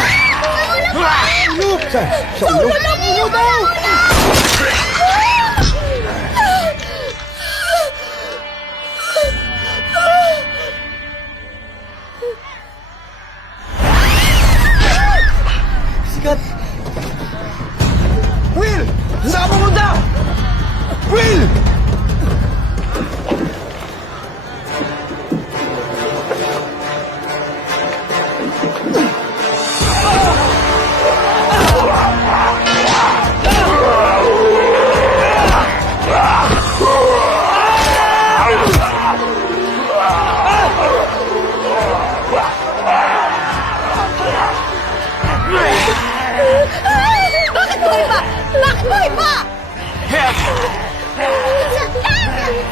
Sa ulo? Ulo daw! Sikat! Will! Saan ka pumunta? Will! Bakit buhay pa? Bakit buhay pa?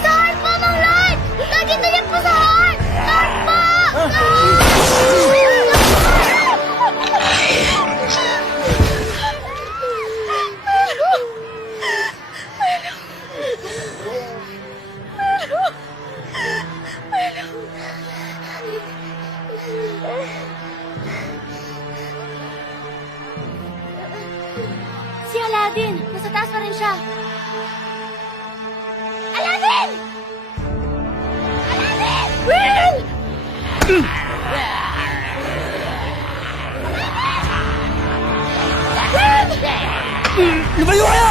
Sa heart po, Mang Lord! Nandito yan po sa heart! Heart po! Si Aladdin! Nasa taas pa rin siya! Aladdin! Aladdin! Will! Lumayo kayo!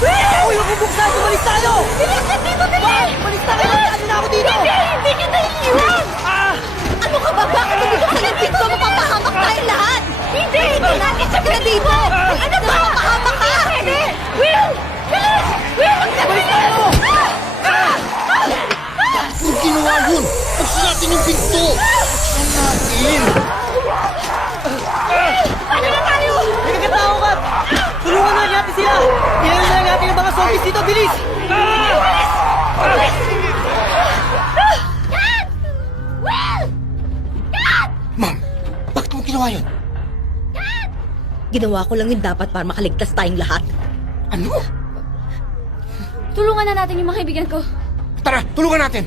Will! Uy, huwag bubuksan! Umalis tayo! Bilis ka dito, bilis! Umalis tayo! Ano na ako dito? Hindi kita iiwan! Ano ka ba? Bakit bubuksan ang pinto? Mapapahamak tayo lahat! Hindi natin siya dito! Ano ba? Mapahamak ka! Hindi! Will! Bilis! Will! Umalis tayo! Huwag ginawa yun! Buksan natin yung pinto! Buksan natin! Ano na tayo? May nagkatao, Kat! Tulungan na natin sila! Ilayin na natin ang mga zombies dito! Bilis! Kat! Will! Kat! Ma'am, bakit mo ginawa yun? Ginawa ko lang yun dapat para makaligtas tayong lahat. Ano? Tulungan na natin yung mga kaibigan ko. Tara, tulungan natin!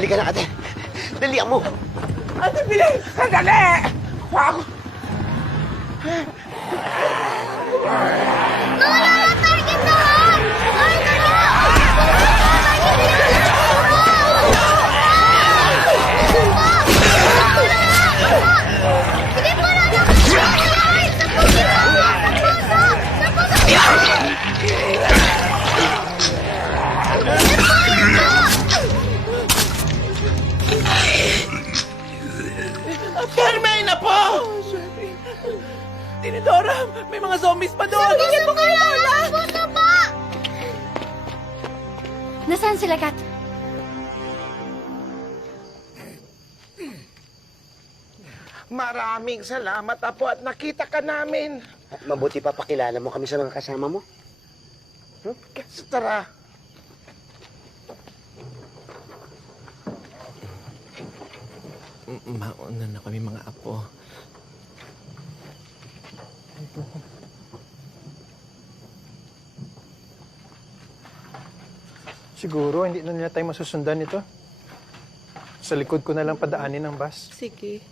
Halika na, ate. Dalian mo. Ate, bilis! Sandali! Wow! Carmine po! Tinidora, may mga zombies pa doon! Tingin mo kayo, Lola! Puso po! Nasaan sila, Kat? Maraming salamat, Apo, at nakita ka namin. Mabuti pa pakilala mo kami sa mga kasama mo. Tara. Mauna na kami mga apo. Siguro, hindi na nila tayo masusundan ito. Sa likod ko na lang padaanin ng bus. Sige.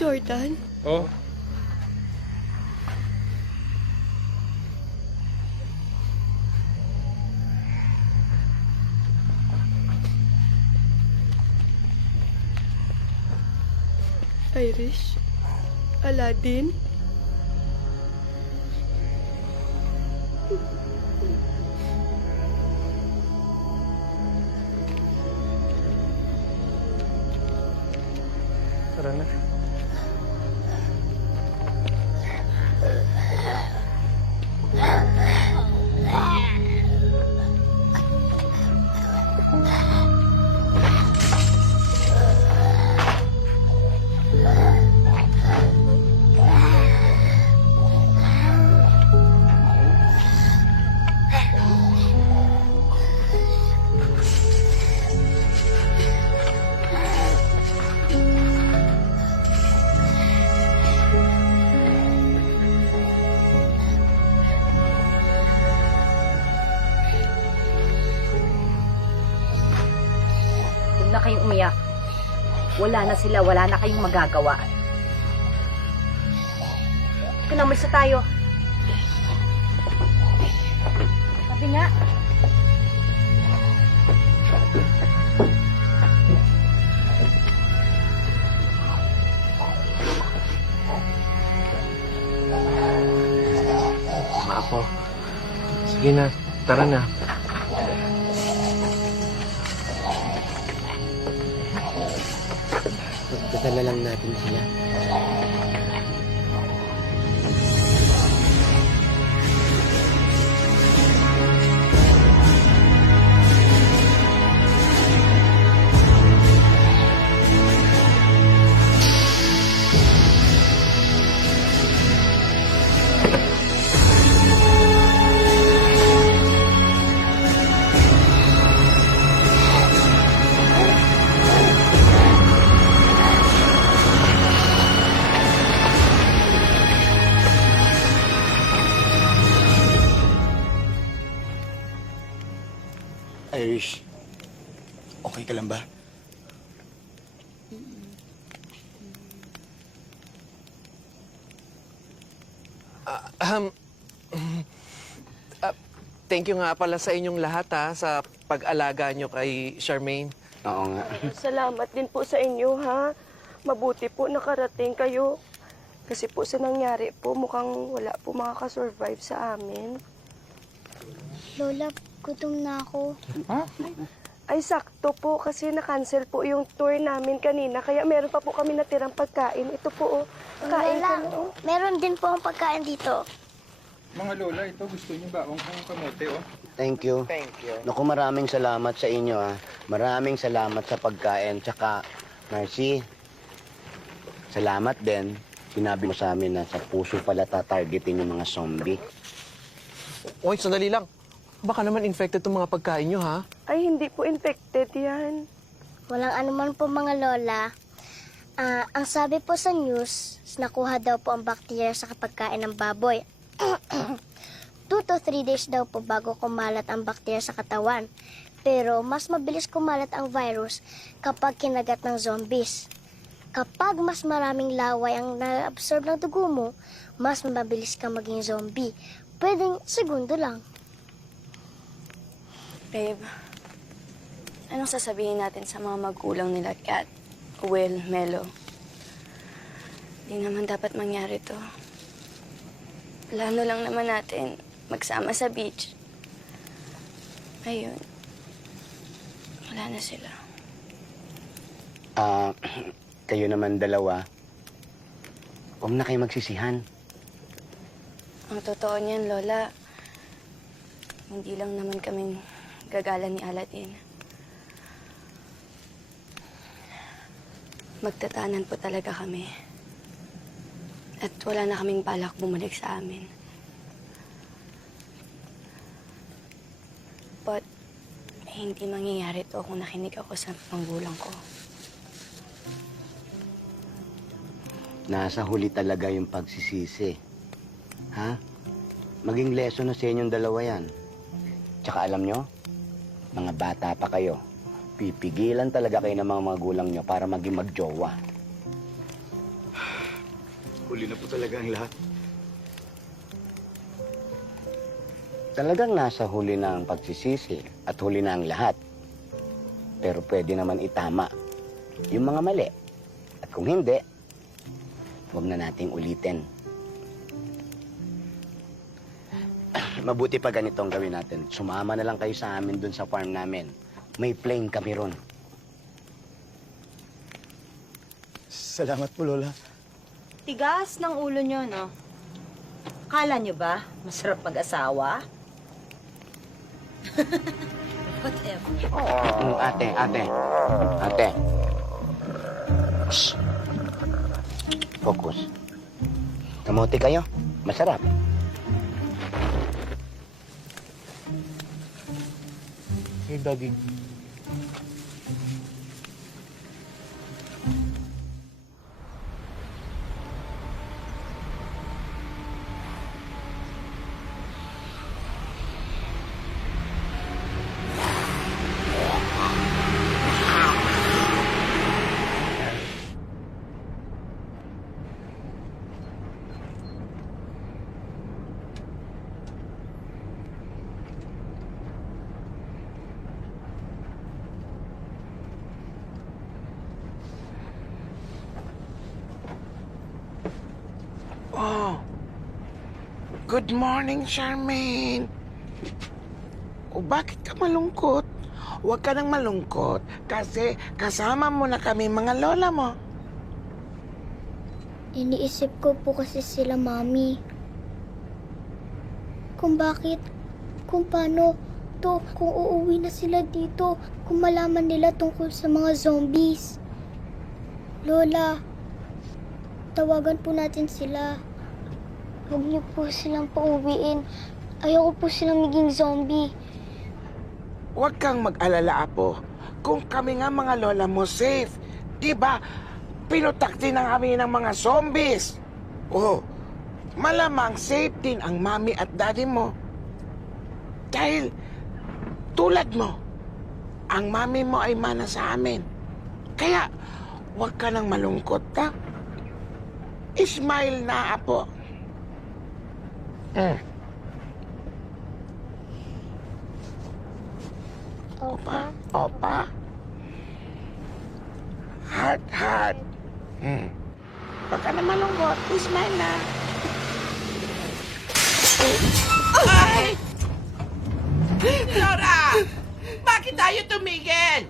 Jordan? Oh? Irish? Aladdin? Tara na. Huwag na kayong umiyak. Wala na sila, wala na kayong magagawa. Kinamalsa tayo. Sabi nga. Mga apo. Sige na, tara na. Pagdadala lang natin sila. Irish, okay ka lang ba? Thank you nga pala sa inyong lahat sa pag-alaga nyo kay Charmaine. Oo nga. Salamat din po sa inyo, ha? Mabuti po nakarating kayo. Kasi po sa nangyari po, mukhang wala po makakasurvive sa amin. Lola, gutom na ako. Ay, sakto po kasi na-cancel po yung tour namin kanina. Kaya meron pa po kami natirang pagkain. Ito po, oh. Kain Lola, ko na, oh. meron din po ang pagkain dito. Mga lola, ito gusto niyo ba ang kamote, oh? Thank you. Thank you. Naku, maraming salamat sa inyo, Maraming salamat sa pagkain. Tsaka, Marcy, salamat din. Sinabi mo sa amin na sa puso pala tatargetin yung mga zombie. Oy, sandali lang. Baka naman infected itong mga pagkain nyo, ha? Ay, hindi po infected yan. Walang anuman po mga lola. Ang sabi po sa news, nakuha daw po ang bakterya sa pagkain ng baboy. 2 to 3 days daw po bago kumalat ang bakterya sa katawan. Pero mas mabilis kumalat ang virus kapag kinagat ng zombies. Kapag mas maraming laway ang na-absorb ng dugo mo, mas mabilis kang maging zombie. Pwedeng segundo lang. Babe, anong sasabihin natin sa mga magulang nila, Kat, Will, Melo? Hindi naman dapat mangyari to. Plano lang naman natin magsama sa beach. Ayun, wala na sila. Kayo naman dalawa, huwag na kayo magsisihan. Ang totoo niyan, Lola, hindi lang naman kaming gagala ni Aladdin. Magtatanan po talaga kami. At wala na kaming balak bumalik sa amin. But, hindi mangyayari to kung nakinig ako sa magulang ko. Nasa huli talaga yung pagsisisi. Ha? Maging lesson na sa inyong dalawa yan. Tsaka alam nyo, mga bata pa kayo. Pipigilan talaga kayo ng mga magulang nyo para maging magjowa. Huli na po talaga ang lahat. Talagang nasa huli na ang pagsisisi at huli na ang lahat. Pero pwede naman itama yung mga mali. At kung hindi, huwag na nating ulitin. Mabuti pa ganito ang gawin natin. Sumama na lang kayo sa amin dun sa farm namin. May plane kami ron. Salamat po, Lola. Tigas ng ulo nyo, no? Kala nyo ba masarap mag-asawa? Whatever. Ate. Shh. Focus. Kamote kayo. Masarap. Hey, doggy. Oh, good morning, Charmaine. O bakit ka malungkot? Huwag ka nang malungkot kasi kasama mo na kami mga lola mo. Iniisip ko po kasi sila, Mami. Kung bakit, kung paano, kung uuwi na sila dito, kung malaman nila tungkol sa mga zombies. Lola, tawagan po natin sila. Huwag niyo po silang pauwiin. Ayoko po silang maging zombie. Huwag kang mag-alala, Apo. Kung kami nga mga lola mo safe, di ba? Pinutakti na kami ng mga zombies. Oh, malamang safe din ang mami at daddy mo. Dahil, tulad mo, ang mami mo ay mana sa amin. Kaya, huwag ka nang malungkot, ha? Smile na, Apo. Opa? Opa? Heart. Huwag ka na malungkot. Smile na. Ay! Laura! Bakit tayo tumigil?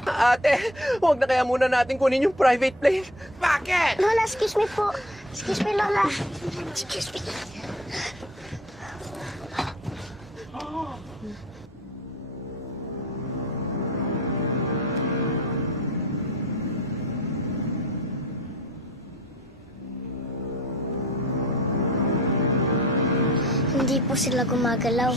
Ate, huwag na kaya muna natin kunin yung private plane. Bakit? Lola, excuse me po. Excuse me, Lola. Excuse me. Hindi po sila gumagalaw.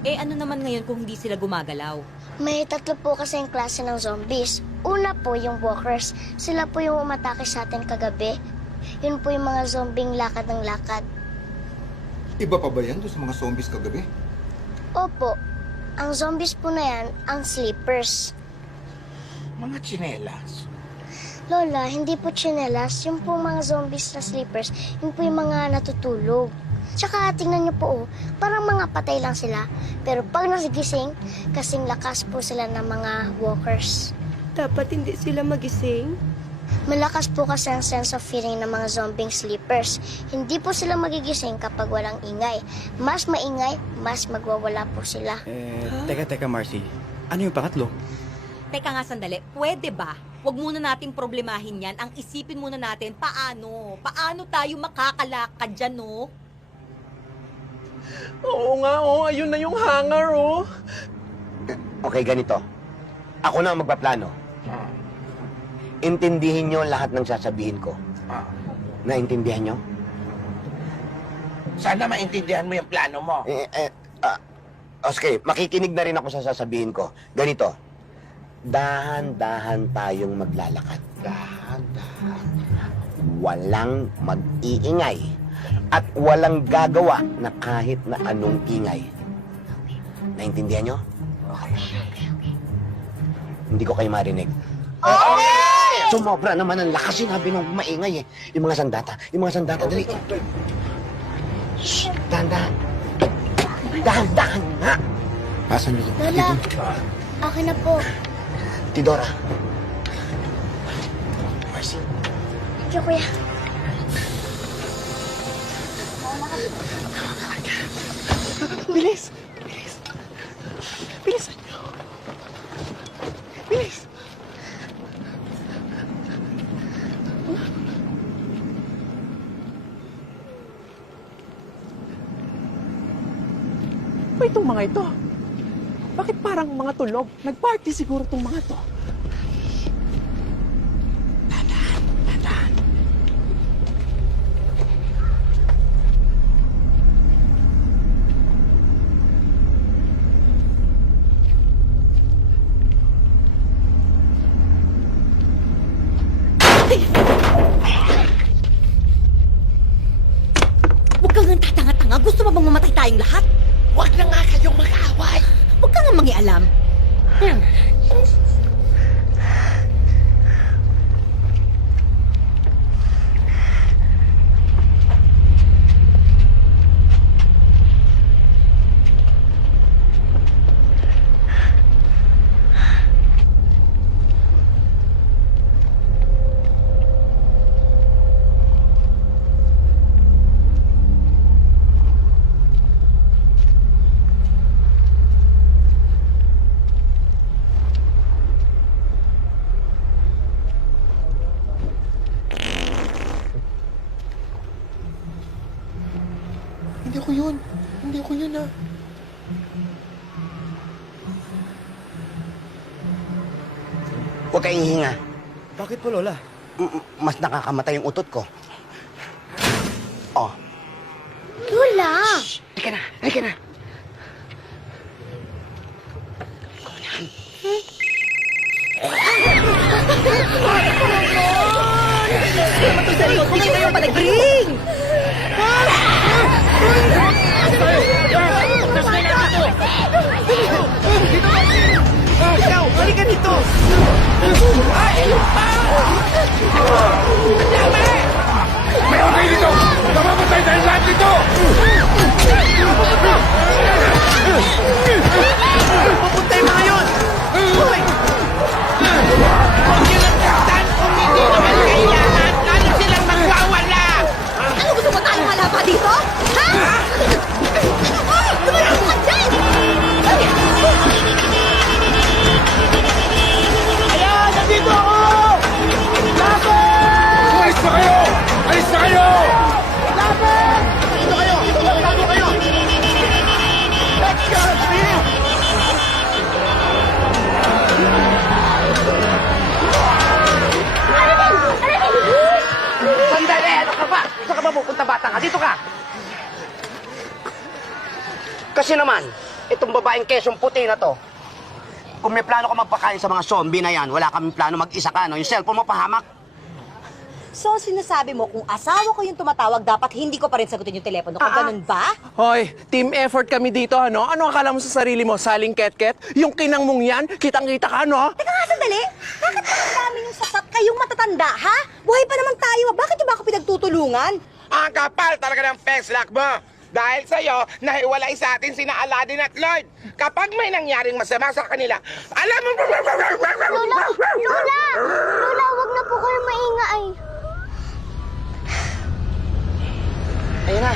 Eh ano naman ngayon kung hindi sila gumagalaw? May 3 po kasing klase ng zombies. Una po yung walkers. Sila po yung umatake sa atin kagabi. Yun po yung mga zombing lakad ng lakad. Iba pa ba yan doon sa mga zombies kagabi? Opo, ang zombies po na yan, ang sleepers. Mga tsinelas. Lola, hindi po tsinelas. Yung po mga zombies na sleepers, yun po yung mga natutulog. Tsaka tingnan niyo po, oh, parang mga patay lang sila. Pero pag nasigising, kasing lakas po sila ng mga walkers. Dapat hindi sila magising? Malakas po kasi ang sense of feeling ng mga zombing sleepers. Hindi po sila magigising kapag walang ingay. Mas maingay, mas magwawala po sila. Teka, Marcy. Ano yung pangatlo? Teka nga sandali, pwede ba? Huwag muna nating problemahin yan. Ang isipin muna natin, paano? Paano tayo makakalakad dyan, no? Oo nga, oh. Ayun na yung hangar, oh. Okay, ganito. Ako na ang magpaplano. Intindihin nyo lahat ng sasabihin ko. Naintindihan nyo? Sana maintindihan mo yung plano mo. Okay, makikinig na rin ako sa sasabihin ko. Ganito. Dahan-dahan tayong maglalakad. Dahan-dahan. Walang mag-iingay. At walang gagawa na kahit na anong ingay. Naintindihan nyo? Hindi ko kayo marinig. Sumobra naman ang lakas. Sinabi nung maingay eh. Yung mga sandata. Dali. Shh, dahan-dahan. Dahan-dahan nga. Asan nyo? Lola, akin na po. Tidora. Marcy. Thank you, kuya. Bilis! Bilis! Bilisan nyo! Bilis! Ba itong mga ito? Bakit parang mga tulog? Nag-party siguro itong mga to. Dahan. Huwag kang nang tatanga-tanga. Gusto mo bang mamatay tayong lahat? Huwag na nga kayong mag-away. Huwag kang nga mangialam. Hindi ko yun ah. Huwag kayong hihinga. Bakit po, Lola? Mas nakakamatay yung utot ko. Oh. Lola! Halika na. Hindi kayo panagring! Ikaw! Halika dito! Meron kayo dito! Namamatay dahil lahat dito! Papunta yung mga yun! Hoy! Huwag nyo lang taktan kung hindi naman kailangan! Lalo silang magwawala! Ano gusto mo tayong wala pa dito? Ha? Tumarang ka dyan! Ayan! Nandito ako! Lapit! Alis na kayo! Alis na kayo! Lapit! Dito kayo! Dito kayo! Let's go! Sandali! Ano ka ba? Saan ka ba pupunta, bata ka? Dito ka! Kasi naman, itong babaeng kesong puti na to, kung may plano ka magpakain sa mga zombie na yan, wala kaming plano mag-isa ka, no? Yung cellphone mo pahamak. So, sinasabi mo, kung asawa ko yung tumatawag, dapat hindi ko pa rin sagutin yung telepono ko. Ganun ba? Hoy, team effort kami dito, ano? Ano akala mo sa sarili mo? Saling ket-ket? Yung kinang mong yan? Kitang-kita ka, no? Teka nga, sandali. Bakit ang dami yung sasat kayong matatanda, ha? Buhay pa naman tayo. Bakit yung ba ako pinagtutulungan? Ang kapal talaga ng peslak mo. Dahil sa'yo, nahiwalay sa atin sina Aladdin at Lloyd. Kapag may nangyaring masama sa kanila, alam mo... Lola! Lola! Lola, wag na po kayo maingay. Ayun na.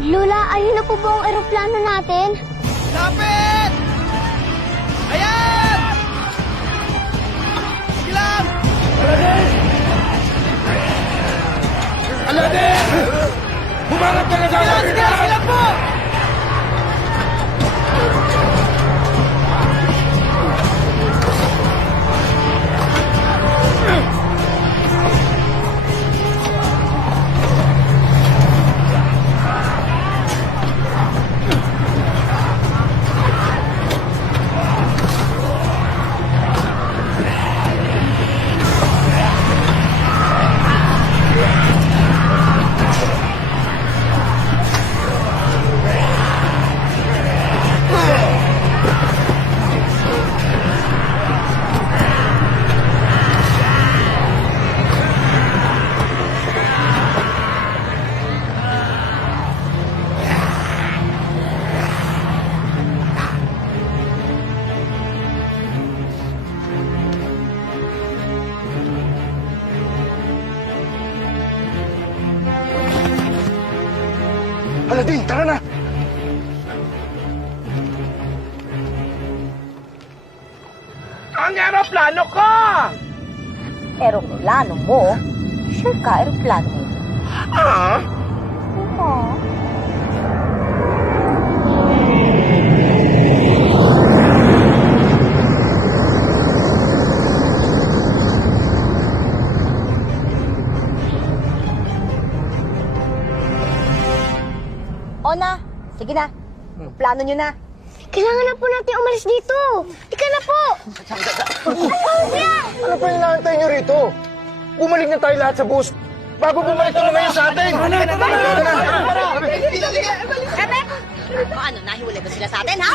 Lola, ayun na po ba ang eroplano natin? Lapit! Ayan! Sige lang! Aladdin! Bumangat ka na sa akin! Sige lang po! Aladdin, tara na! Ang aeroplano ko! Eroplano mo? Sure ka, eroplano mo. Ah? Oo. O na, sige na. Plano nyo na. Kailangan na po natin umalis dito. Ika na po! Ano pa inaantay niyo rito? Bumalik na tayo lahat sa bus. Bago bumalik na ngayon sa atin. Paano, nahiwalay ba sila sa atin, ha?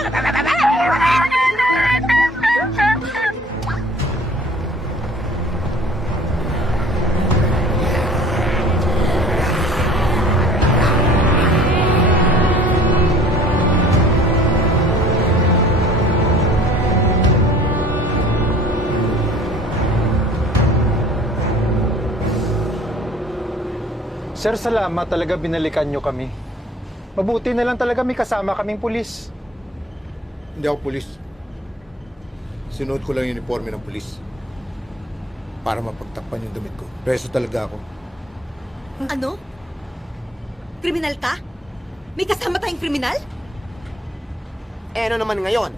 Sir, salamat talaga binalikan nyo kami. Mabuti na lang talaga may kasama kaming pulis. Hindi ako pulis. Sinuot ko lang yung uniforme ng pulis. Para mapagtakpan yung damit ko. Preso talaga ako. Ano? Kriminal ka? May kasama tayong kriminal? Eh, ano naman ngayon?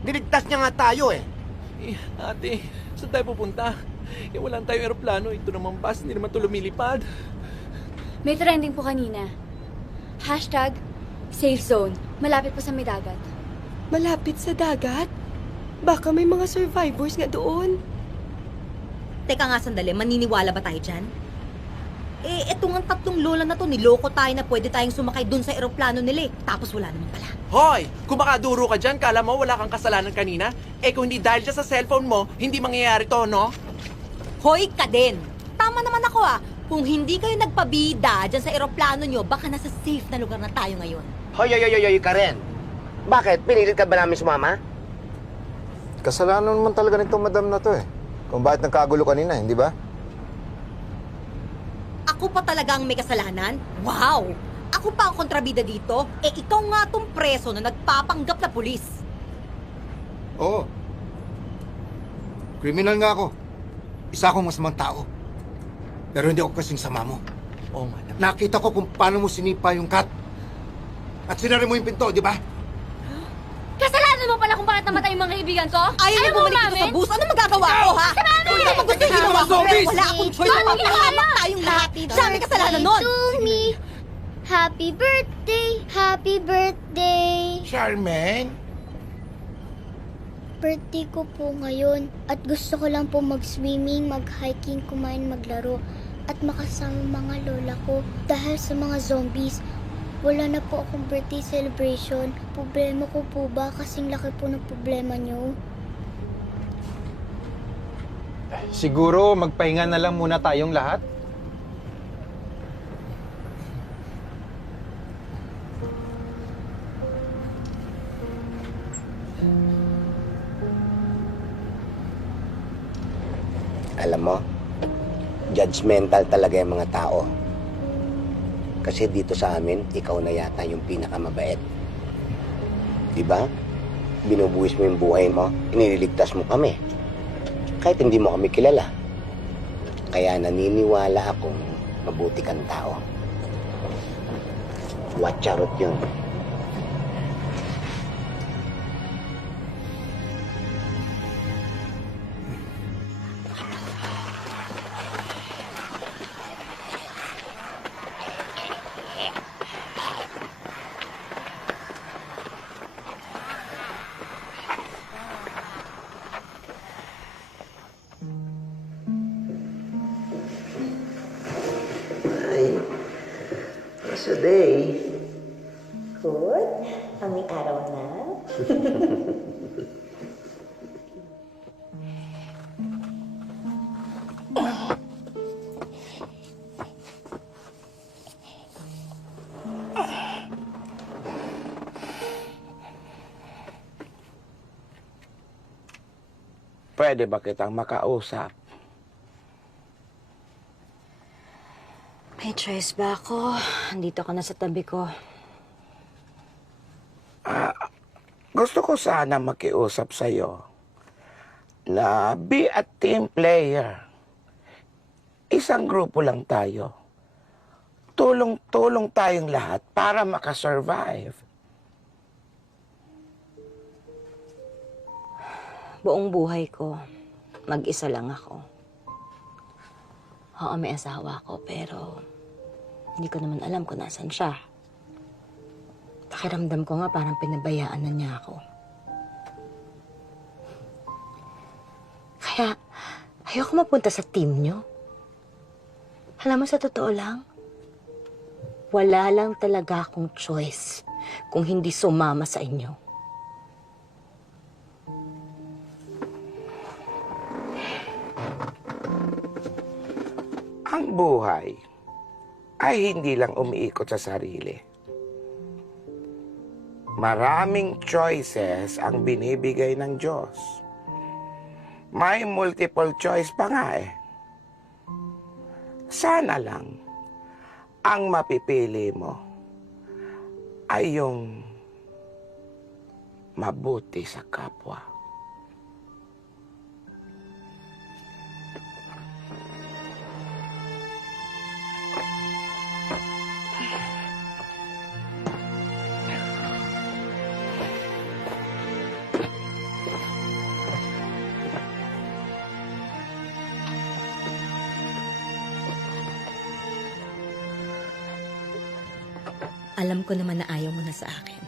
Niligtas niya nga tayo, eh. Ate, saan tayo pupunta? Eh, wala tayong aeroplano. Ito naman bus, hindi naman ito lumilipad. May trending po kanina. Hashtag, safe zone. Malapit pa sa may dagat. Malapit sa dagat? Baka may mga survivors nga doon. Teka nga sandali, maniniwala ba tayo dyan? Eh, eto nga tatlong lola na to, niloko tayo na pwede tayong sumakay dun sa eroplano nila eh. Tapos wala naman pala. Hoy! Kung makaduro ka dyan, kala mo wala kang kasalanan kanina? Eh, kung hindi dahil dyan sa cellphone mo, hindi mangyayari to, no? Hoy ka din! Tama naman ako ah. Kung hindi kayo nagpabida dyan sa eroplano nyo, baka nasa safe na lugar na tayo ngayon. Hoy, Karen. Bakit? Pinilit ka ba namin sumama? Kasalanan naman talaga nitong madam na to eh. Kung bakit nagkagulo kanina, hindi ba? Ako pa talagang may kasalanan? Wow! Ako pa ang kontrabida dito? Eh ikaw nga tong preso na nagpapanggap na pulis. Oo. Kriminal nga ako. Isa akong masamang tao. Pero hindi ako kasing sama mo. Oh, madam. Nakita ko kung paano mo sinipa yung cat. At sinara mo yung pinto, di ba? Kasalanan mo pala kung bakit namatay yung mga kaibigan ko? Ayaw niyo bumalik dito sa bus. Ano magagawa ko, ha? Kung hindi mo gusto yung ginawa ko, wala akong choice. Magpapahamak tayong lahat. Siya may kasalanan nun. To me. Happy birthday, happy birthday. Charmaine? Birthday ko po ngayon at gusto ko lang po mag-swimming, mag-hiking, kumain, maglaro at makasama mga lola ko dahil sa mga zombies. Wala na po akong birthday celebration. Problema ko po ba kasing laki po ng problema niyo? Siguro magpahinga na lang muna tayong lahat. Alam mo, judgmental talaga yung mga tao. Kasi dito sa amin, ikaw na yata yung pinakamabait. Diba? Binubuwis mo yung buhay mo, inililigtas mo kami. Kahit hindi mo kami kilala. Kaya naniniwala akong mabuti kang tao. Watcharot yun. Today. Good. Aming araw na. Pwede ba kitang makausap? May choice ba ako? Andito ka na sa tabi ko. Gusto ko sana makiusap sa'yo na be a team player. Isang grupo lang tayo. Tulong-tulong tayong lahat para makasurvive. Buong buhay ko, mag-isa lang ako. Oo, may asawa ko, pero hindi ko naman alam kung nasan siya. Pakiramdam ko nga parang pinabayaan na niya ako. Kaya, ayoko mapunta sa team niyo. Alam mo, sa totoo lang, wala lang talaga akong choice kung hindi sumama sa inyo. Ang buhay ay hindi lang umiikot sa sarili. Maraming choices ang binibigay ng Diyos. May multiple choice pa nga eh. Sana lang ang mapipili mo ay yung mabuti sa kapwa. Alam ko naman na ayaw mo na sa akin.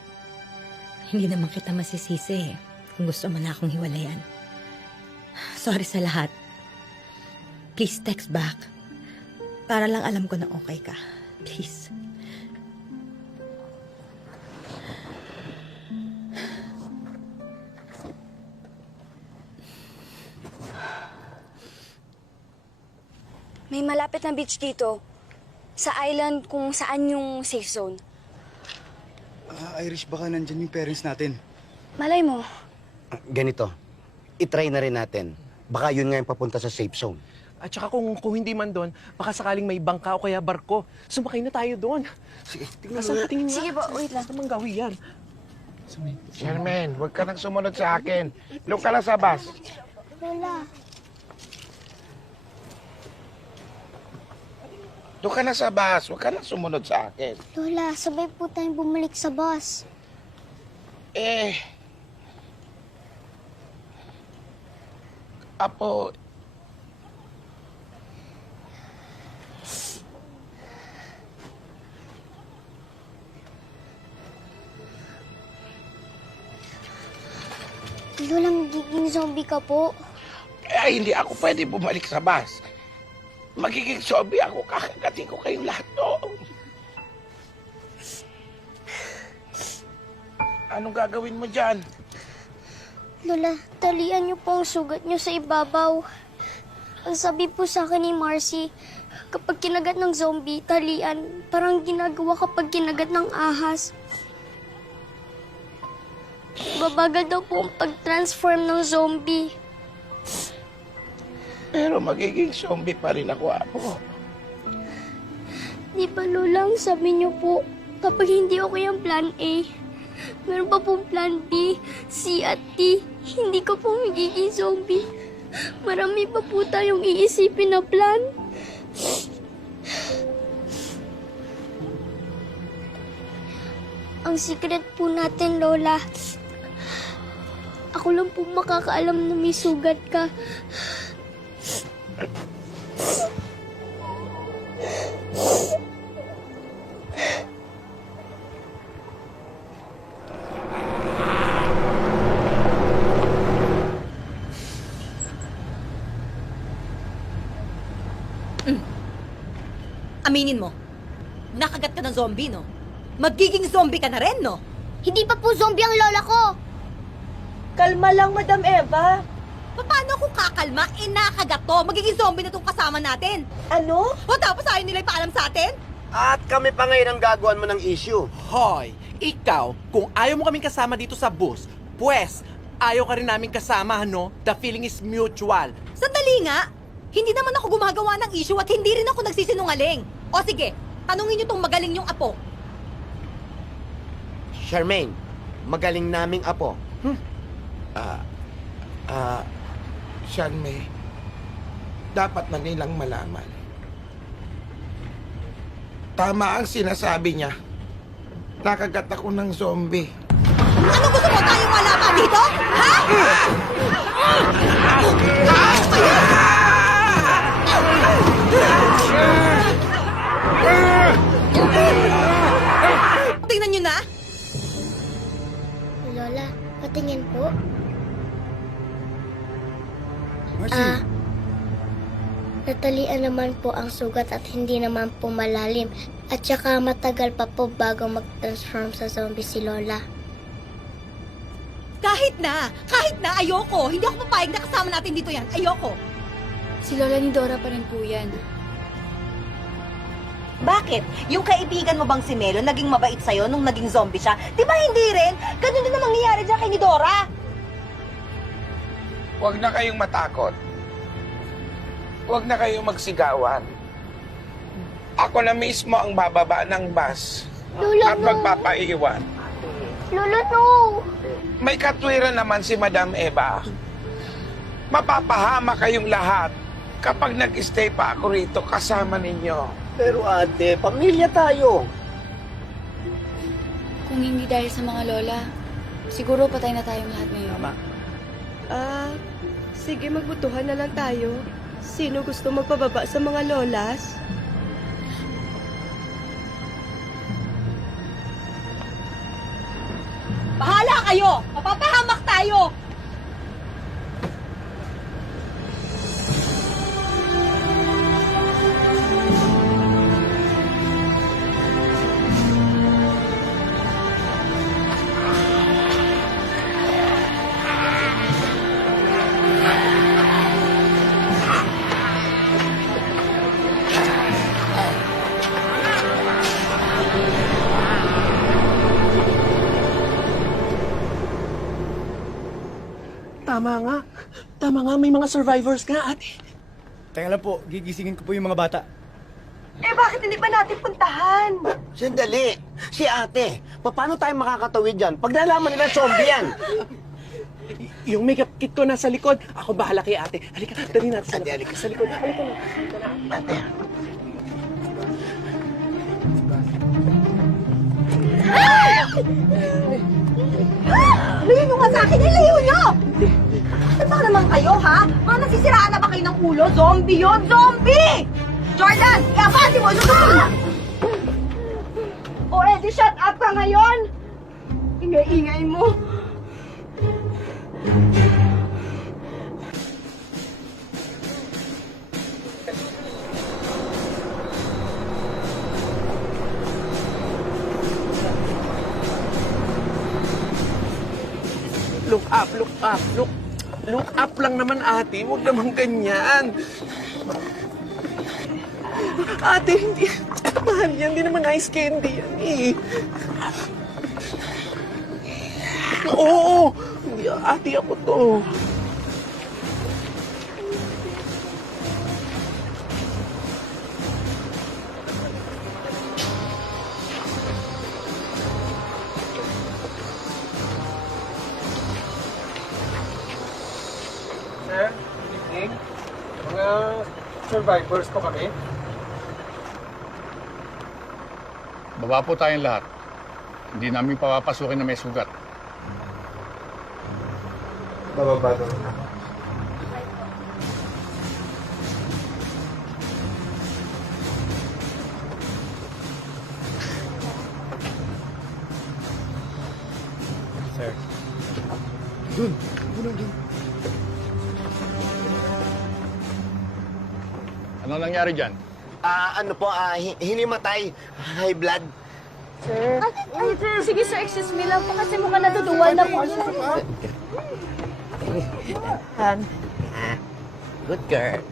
Hindi naman kita masisisi kung gusto mo na akong hiwalayan. Sorry sa lahat. Please text back. Para lang alam ko na okay ka. Please. May malapit na beach dito. Sa island kung saan yung safe zone. Irish, baka nandyan yung parents natin. Malay mo. Ganito, itry na rin natin. Baka yun nga yung papunta sa safe zone. At saka kung hindi man doon, baka sakaling may bangka o kaya barko. Sumakay na tayo doon. Sige, tingnan mo. Tingnan mo. Sige po, wait lang. Saan mang gawin yan? Charmaine, huwag ka nang sumunod sa akin. Doon ka lang sa bus. Lola, Doon ka na sa bus. Huwag ka nang sumunod sa akin. Lola, sabay po tayong bumalik sa bus. Apo, Lola, magiging zombie ka po. ay hindi ako pwede bumalik sa bus. Magiging zombie ako, kakagatin ko kayong lahat doon. Anong gagawin mo dyan? Lola, talian niyo po ang sugat niyo sa ibabaw. Ang sabi po sa akin ni Marcy, kapag kinagat ng zombie, talian. Parang ginagawa kapag kinagat ng ahas. Babagal daw po ang pag-transform ng zombie. Pero magiging zombie pa rin ako, Apo. Di ba, Lola, ang sabi niyo po, kapag hindi okay ang plan A, meron pa pong plan B, C at D. Hindi ko po magiging zombie. Marami pa po tayong iisipin na plan. Ang secret po natin, Lola, ako lang po makakaalam na may sugat ka. Aminin mo, nakagat ka ng zombie, no? Magiging zombie ka na rin, no? Hindi pa po zombie ang lola ko. Kalma lang, Madam Eva. Paano kung kakalma? Nakagat to. Magiging zombie na tong kasama natin. Ano? O tapos ayaw nila ipaalam sa atin? At kami pa ngayon ang gagawan mo ng issue. Hoy, ikaw, kung ayaw mo kaming kasama dito sa bus, pues, ayaw ka rin namin kasama, no? The feeling is mutual. Sandali nga. Hindi naman ako gumagawa ng issue at hindi rin ako nagsisinungaling. O sige, tanungin niyo tong magaling yung apo. Charmaine, magaling naming apo. Shanmei, dapat na nilang malaman. Tama ang sinasabi niya. Nakagat ako ng zombie. Ano gusto mo tayong wala pa dito? Ha? Tingnan nyo na. Lola, patingin po. Natalian naman po ang sugat at hindi naman po malalim. At saka matagal pa po bago mag-transform sa zombie si Lola. Kahit na, ayoko. Hindi ako papayag na kasama natin dito yan. Ayoko. Si Lola ni Dora pa rin po yan. Bakit? Yung kaibigan mo bang si Melo naging mabait sa'yo nung naging zombie siya? Di ba hindi rin? Ganun din ang mangyayari dyan kay ni Dora. Huwag na kayong matakot. Huwag na kayong magsigawan. Ako na mismo ang bababa ng bus Lola, at no. magpapaiwan. Lola, no! May katwiran naman si Madam Eva. Mapapahama kayong lahat kapag nag-stay pa ako rito kasama ninyo. Pero ate, pamilya tayo. Kung hindi dahil sa mga lola, siguro patay na tayong lahat ngayon. Sige, magbutuhan na lang tayo. Sino gusto magpababa sa mga lolas? Bahala kayo! Mapapahamak tayo! Tama nga, may mga survivors nga, ate. Teka lang po, gigisingin ko po yung mga bata. Eh, bakit hindi pa natin puntahan? Sandali, si ate, paano tayo makakatawid dyan pag nalaman nila zombie yan? Yung makeup kit ko nasa likod. Ako bahala kay ate. Halika, dali natin sa likod. Sa likod. Halika na. Ate, Layo nyo nga sa akin! Layo nyo! Ano ba naman kayo, ha? Mga Ano, nasisiraan na ba kayo ng ulo? Zombie yun! Zombie! Jordan, iabati mo! O, edi shut up ka ngayon! Ingay-ingay mo. Look up, look up, look up lang naman, ate. Huwag naman ganyan. Ate, hindi. Mahal yan. Hindi naman ice candy yan eh. Oo. Hindi, ate, ako to. Sir, good evening. Mga survivors po kami. Baba po tayong lahat. Hindi namin papapasukin na may sugat. Bababa daw. Sir. Ano nangyari dyan? Ano po, hinimatay. High blood. Sir? Sige sir, excuse me lang po kasi mukhang natutuwa na po siya. Good girl.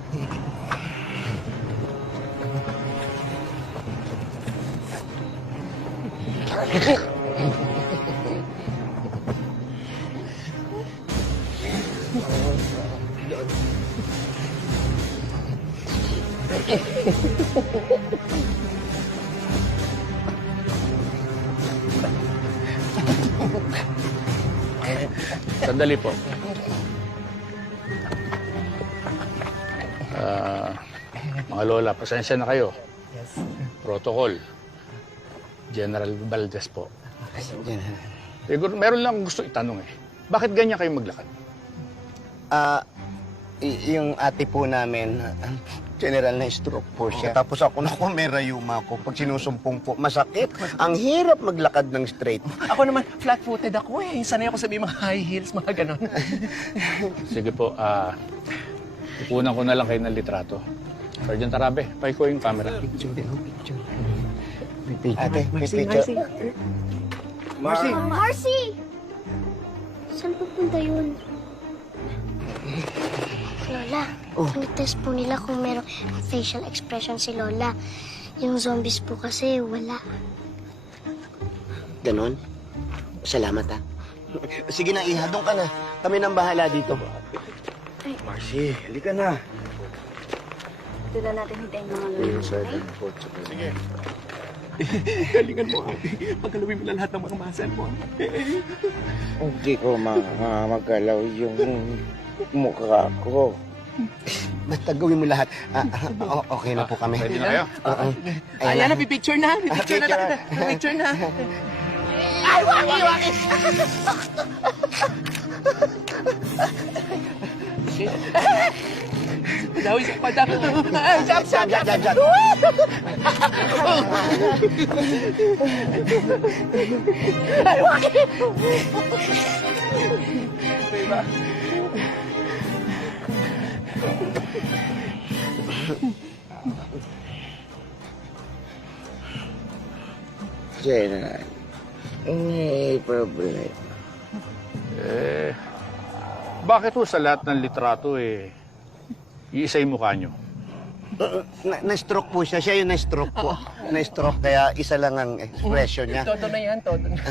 Sandali po. Mga lola, pasensya na kayo. Protocol. General Valdez po. Siguro, meron lang gusto itanong eh. Bakit ganyan kayo maglakad? Yung ate po namin, general na stroke po siya. Tapos ako may rayuma ko. Pag sinusumpong po, masakit. Ang hirap maglakad ng straight. Ako naman, flat-footed ako eh. Sanay ako sabihin mga high heels, mga ganon. Sige po, ipunan ko na lang kayo ng litrato. Sergeant Tarabe, pay ko yung camera. Ate, may picture. Marcy! Marcy! Saan pupunta yun? Lola, test po nila kung merong facial expression si Lola. Yung zombies po kasi wala. Ganon? Salamat ha. Sige na, Iha, doon ka na. Kami nang bahala dito. Marcy, halika na. Doon na natin hintayin mga lolo. Sige. Galingan mo, ate. Pagkalawin mo lang lahat ng mga muscle mo. Hindi ko magalaw yung mukha ko. Basta gawin mo lahat. Okay na po kami. Ready na kayo? Ayan na, pipicture na. Pipicture na lang. Pipicture na. Ay, waki, waki! Padawi sa padawi. Jump, jump, jump, jump. Ay, waki! Diba? General, may problem. Bakit po sa lahat ng litrato iisa yung mukha nyo? Na-stroke po siya. Siya yung na-stroke po. Na-stroke, kaya isa lang ang expression niya. Todo na yan, todo na.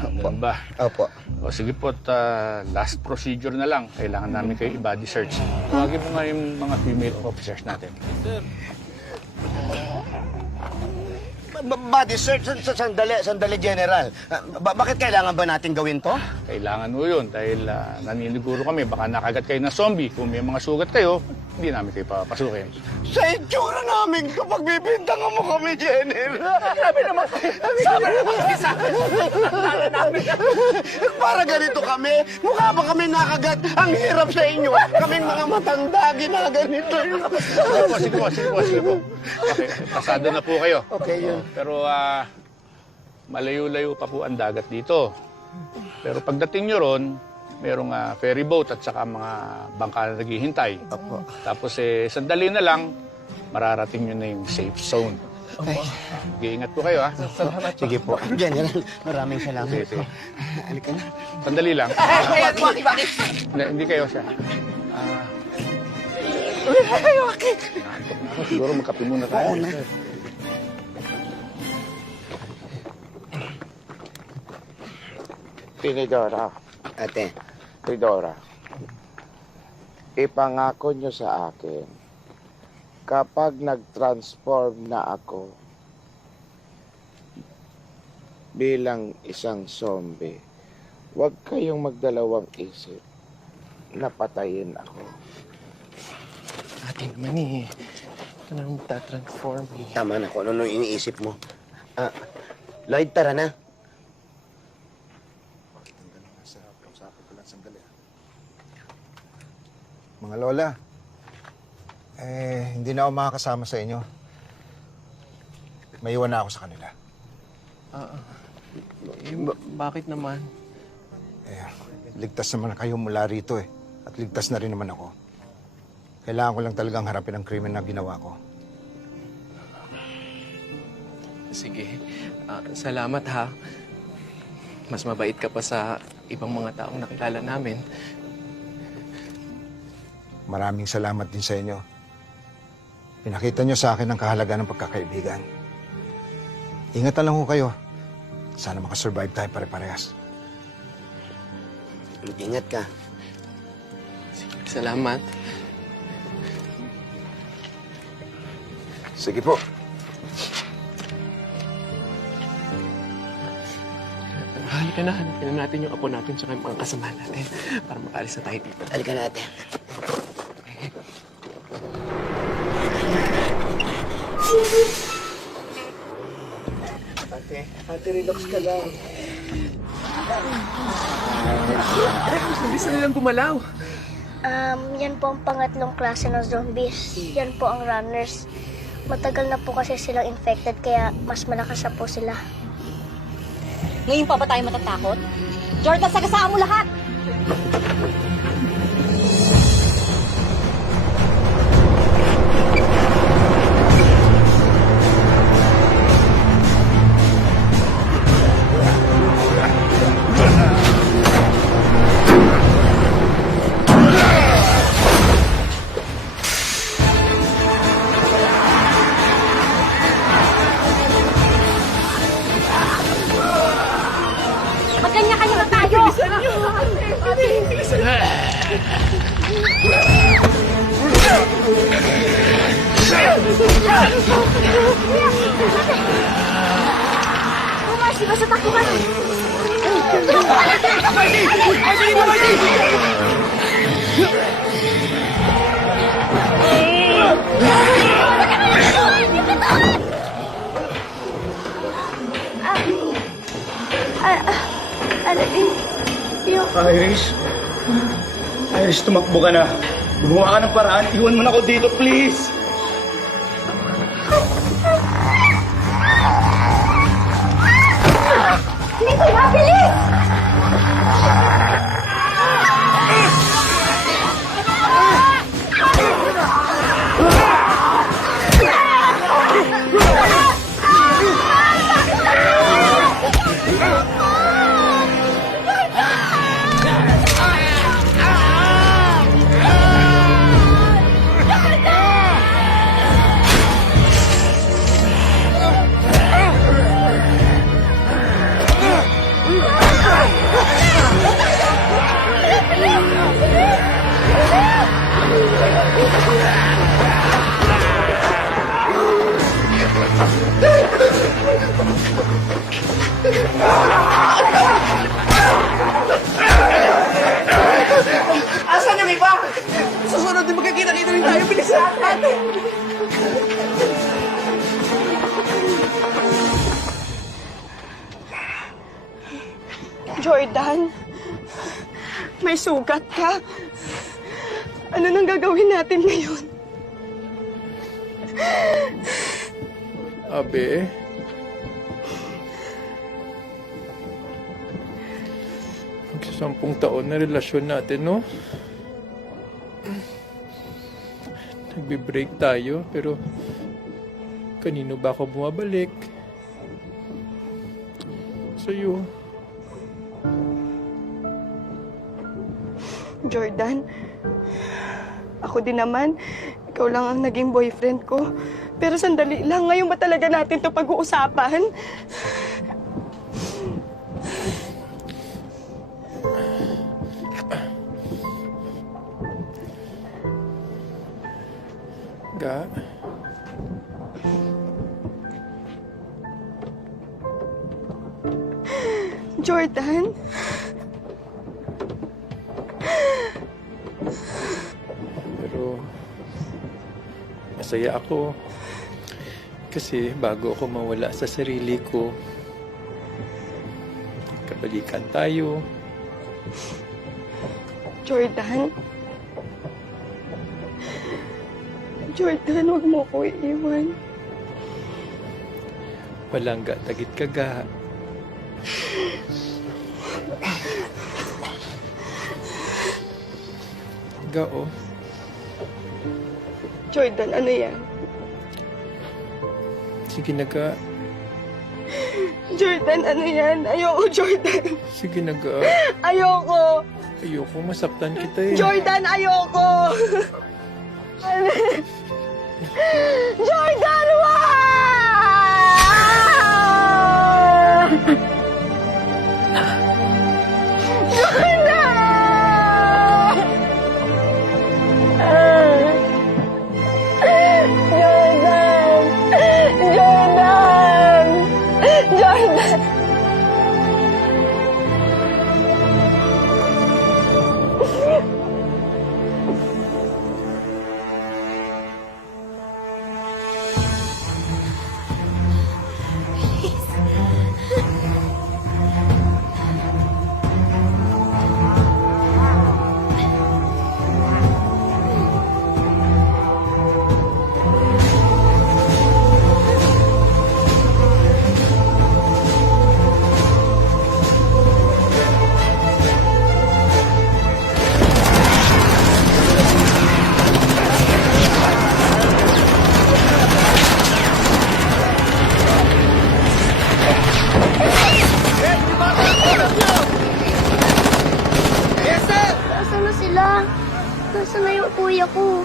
Ganun ba? Opo. O sige po, last procedure na lang. Kailangan namin kayo i-body search. Tawagin mo nga yung mga female officers natin. Body search, sandali, General. Bakit kailangan ba natin gawin to? Kailangan mo yun dahil naniniguro kami. Baka nakagat kayo ng zombie. Kung may mga sugat kayo, hindi namin kayo papasukin. Sa itsura namin kapag bibintangan mo kami, General. Grabe naman. Para ganito kami. Mukha ba kami nakagat? Ang hirap sa inyo. Kaming mga matanda, ginaganito. Sige po. Okay, pasado na po kayo. Okay, yun. Pero malayo-layo pa po ang dagat dito. Pero pagdating nyo ron, merong ferry boat at saka mga bangka na naghihintay. Opo. Tapos sandali na lang, mararating nyo na yung safe zone. Mag-iingat po kayo, ha? Sige po. General, maraming salamat. Sige. Halika na. Sandali lang. Bakit? Hindi kayo siya. Okay. Siguro magkape muna tayo. Tinidora, Ate, Tidora, ipangako nyo sa akin, kapag nag-transform na ako bilang isang zombie, huwag kayong magdalawang isip na patayin ako. Ate naman eh. Ito na magta-transform eh. tama na kung ano iniisip mo. Lloyd, tara na. Mga lola, hindi na ako makakasama sa inyo. Maiwan na ako sa kanila. Bakit naman? Ligtas naman kayo mula rito eh. At ligtas na rin naman ako. Kailangan ko lang talagang harapin ang krimen na ginawa ko. Sige. Salamat ha. Mas mabait ka pa sa ibang mga taong nakilala namin. Maraming salamat din sa inyo. Pinakita nyo sa akin ang kahalagaan ng pagkakaibigan. Ingatan lang ho kayo. Sana makasurvive tayo pare-parehas. Mag-ingat ka. Salamat. Sige po. Halika na, hanapin na natin yung apo natin tsaka yung mga kasama natin para makaalis na tayo dito. Halika na, ate. Ate, relax ka lang. Bilis na nilang gumalaw. Yan po ang pangatlong klase ng zombies. Yan po ang runners. Matagal na po kasi silang infected kaya mas malakas na po sila. Ngayon pa ba tayo matatakot? Jordan, sagasaan mo lahat! Magkanya-kanya na tayo! Marcy, basta takbo ka na! Iris, tumakbo ka na. Gumawa ka ng paraan. Iwan mo na ako dito, please. Dito na, bilis! Jordan, may sugat ka. Ano nang gagawin natin ngayon? Abe, magsasampung taon na relasyon natin, no? Nagbe-break tayo, pero kanino ba ako bumabalik? Sa'yo. Jordan, ako din naman, ikaw lang ang naging boyfriend ko. Pero sandali lang, ngayon ba talaga natin to pag-uusapan? Ga? Jordan? Pero masaya ako kasi bago ako mawala sa sarili ko, kabalikan tayo. Jordan? Jordan, huwag mo ko iiwan. Walang tagit kaga. Gao. Jordan, ano yan? Sige na ga. Jordan, ano yan? Ayoko, Jordan. Sige na ga. Ayoko. Ayoko masaktan kita eh. Jordan, ayoko. Jordan, wag! Nasaan na sila? Nasaan na yung kuya ko?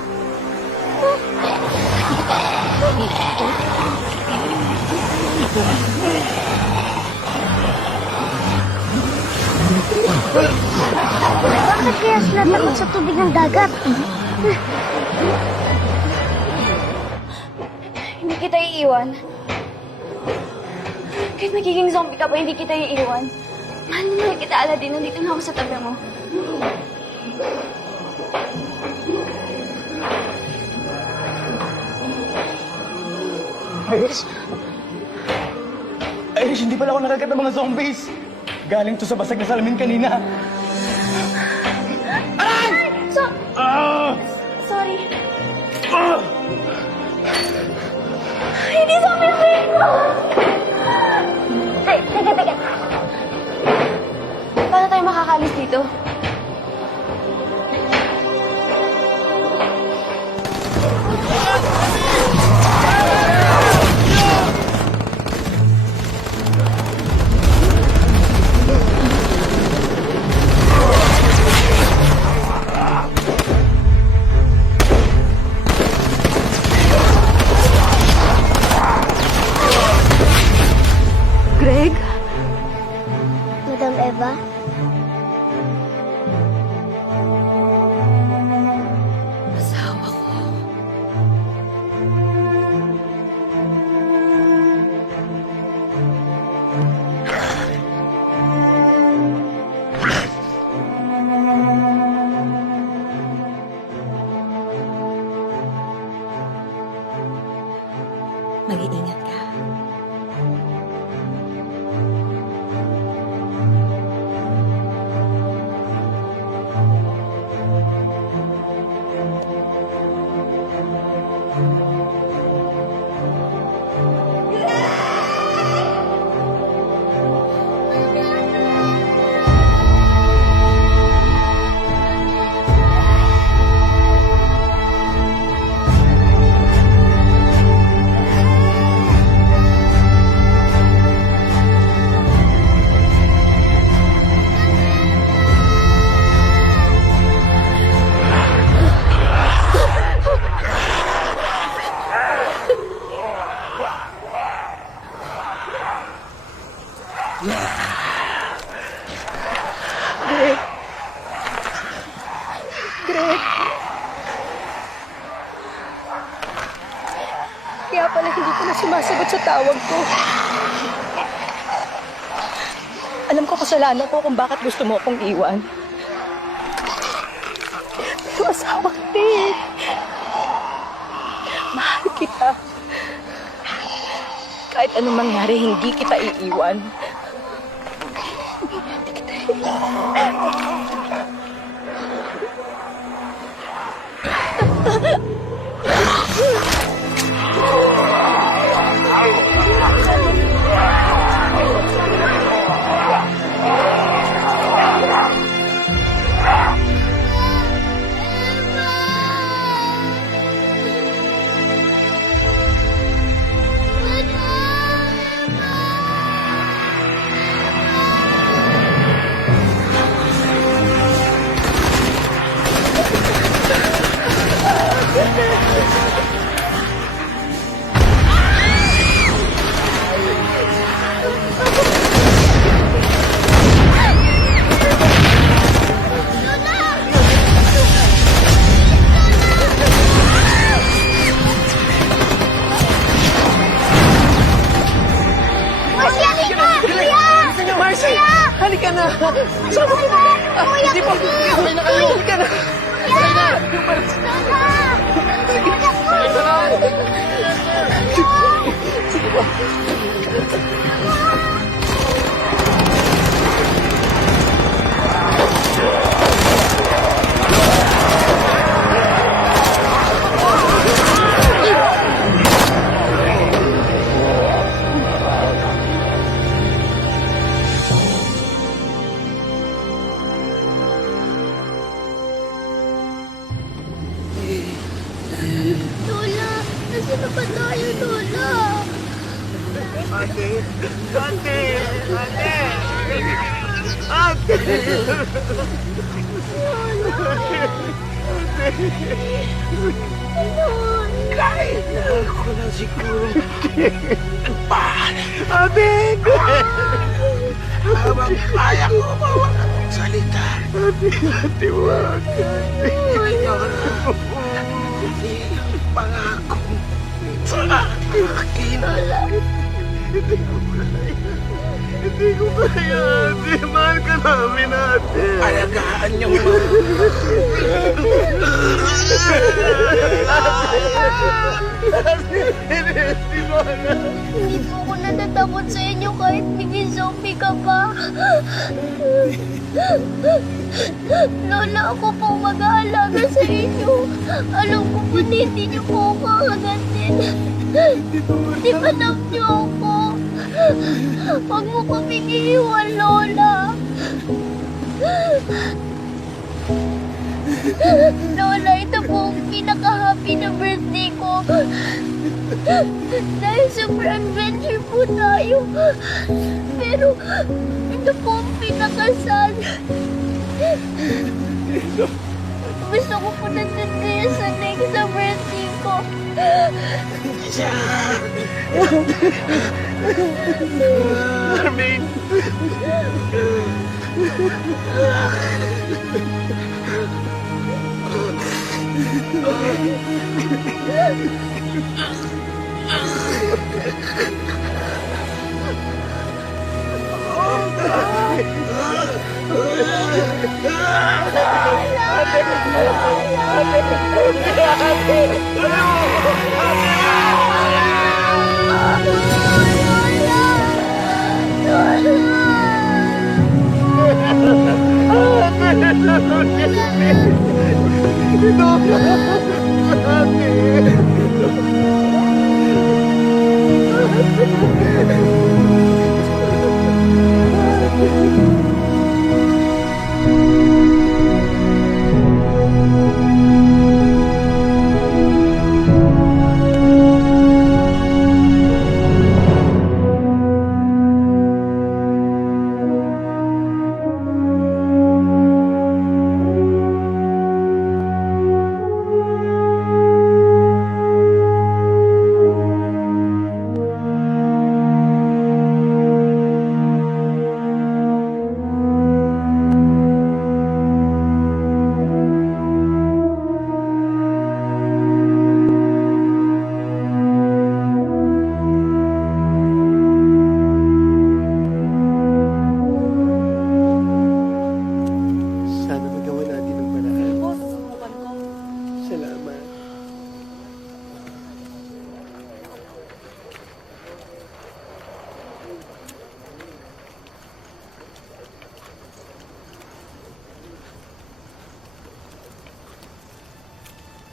Bakit kaya sila takot sa tubig ng dagat? Hindi kita iiwan. Kahit magiging zombie ka pa, hindi kita iiwan. Mahal na mahal kita, Aladdin. Nandito na ako sa tabi mo. Iris? Iris, hindi pala ako nakagat ng mga zombies. Galing to sa basag na salamin kanina. Sorry. Hindi zombie friend ko! Ay, teka. Paano tayo makakalis dito? Greg? Madam Eva? Asawa ko. Mag-iingat ka. Greg. Greg. Kaya pala hindi ko na sumasagot sa tawag ko. Alam ko kasalanan ko kung bakit gusto mo akong iwan. Pero asawa kita eh. Mahal kita. Kahit anong mangyari, hindi kita iiwan. Hindi kita iiwan. Marcy! Halika na! Sama ka na! Hindi po! Sabay na kayo! Halika na! Sabay na! Sige po! Lola, nasaan na ba tayo, Lola? Ate! Ate! Ate! Ate! Kahit na ako lang siguro Ate! Habang kaya ko salita. Ate, wag. Pangako sa akin. Hindi ko kaya, ate. Mahal ka namin, ate. Alagaan niyo mo. Hindi po ako natatakot sa inyo kahit biging zombie ka pa. Lola, ako po mag-aalaga sa inyo. Alam ko po na hindi niyo po ako kakagatin. Di ba love niyo ako? Huwag mo kaming iiwan, Lola. Lola, ito po ang pinaka-happy na birthday ko. Dahil super adventure po tayo. Pero ito po ang pinaka-sad. Gusto ko po nandun kayo sa next sa birthday ko. Marvin!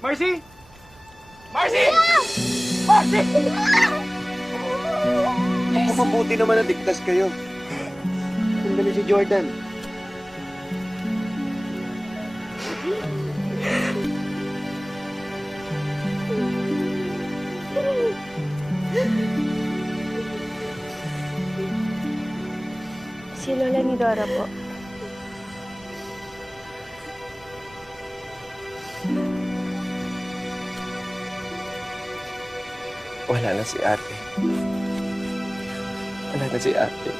Marcy! Marcy! Marcy! Mabuti naman na ligtas kayo. Sandali si Jordan. Si Lola ni Dora po. Wala na si ate. Wala na si ate.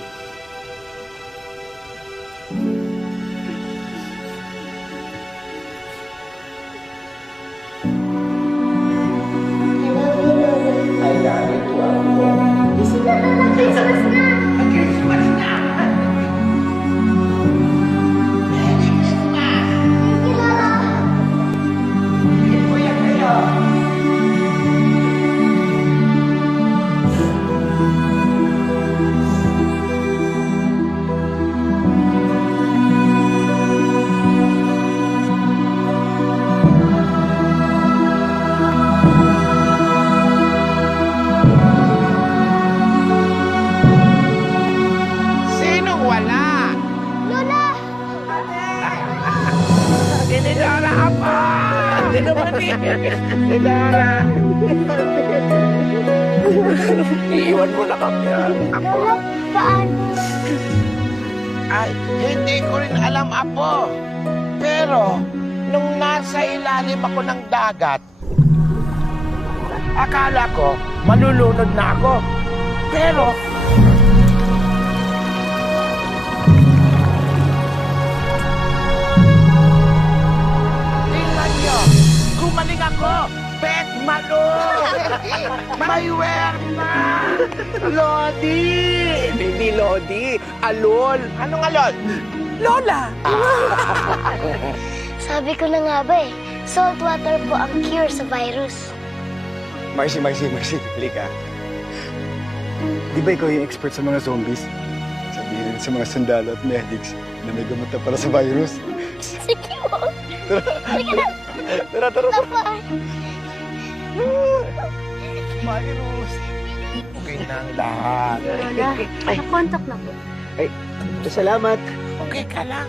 Sinong wala? Lola! Dinidara ka pa! Hindi naman Dinidara! Iiwan mo na kami. Lola, paano? Ay, hindi ko rin alam, Apo. Pero, nung nasa ilalim ako ng dagat, akala ko malulunod na ako. Pero, tingnan nyo, gumaling ako. Bet malo! May werna! Lodi! Hindi Lodi. Alol. Anong alon? Lola! Sabi ko na nga ba eh, salt water po ang cure sa virus. Marcy. Halika. Di ba ikaw yung expert sa mga zombies? Sabihin sa mga sundalo at medics na may gamot na para sa virus. Sige mo. Sige na. Tara. Papa. Virus. Okay na ang lahat. Na-contact na po. Salamat. Okay ka lang.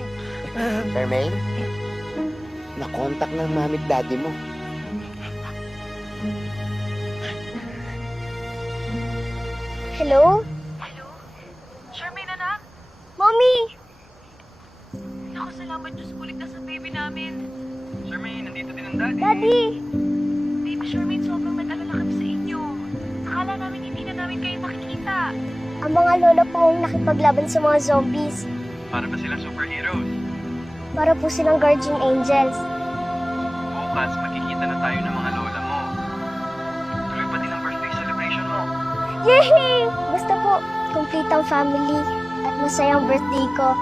Charmaine, na-contact ng mami at daddy mo. Hello? Charmaine, anak. Mommy! Naku, salamat Diyos. Kulit na sa baby namin. Charmaine, nandito din ang daddy. Daddy! Baby Charmaine, sobrang nag-alala kami sa inyo. Akala namin hindi na namin kayo makikita. Ang mga lola po ang nakipaglaban sa mga zombies. Para ba sila superheroes? Para po silang guardian angels. Bukas, magkikita na tayo ng mga lola mo. Tuloy pa din ang birthday celebration mo. Yay! Basta po, complete ang family at masayang birthday ko.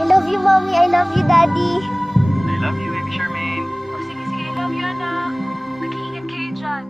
I love you, Mommy. I love you, Daddy. I love you, baby Charmaine. Oh, sige, I love you, anak. Mag-iingat kayo dyan.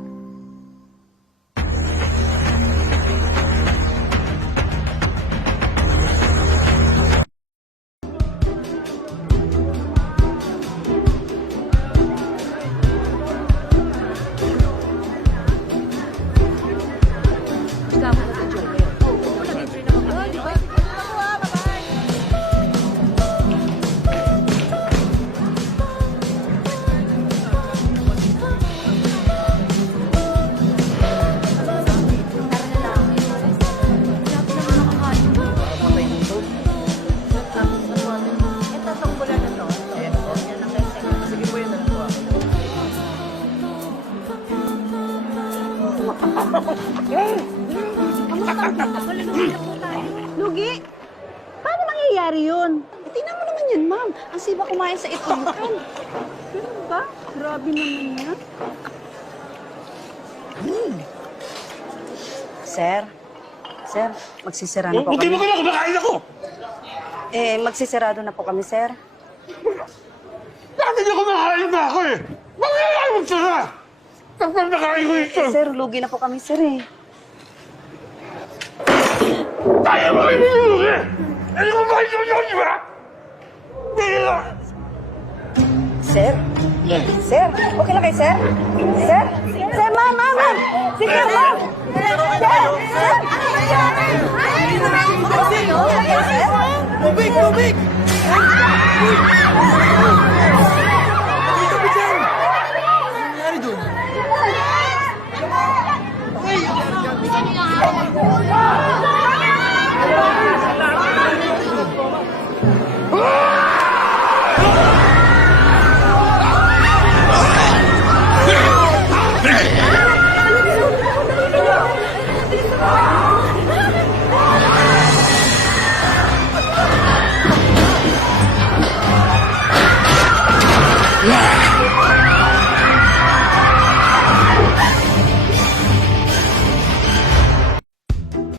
Lugi? Paano mangyayari yun? Tingnan mo naman yan, ma'am. Ang siba kumain sa itukan. Ganun ba? Grabe naman yan. Sir, magsisira na po kami. Buti mo ka na, kumakain ako! Magsisirado na po kami, sir. Bakit ako kumakain na ako eh? Bakit ayaw mo sila? Tapos nakain ko ito. Sir, lugi na po kami, sir eh. Kaya mo kayo nilugi! Ano ko ba ito yun, di ba? Hindi na! Sir? Sir? Okay lang kayo, sir? Sir? Sir, ma'am, ma'am, ma'am! Si Sir, ma'am! Sir! Sir! Tubig! Tubig!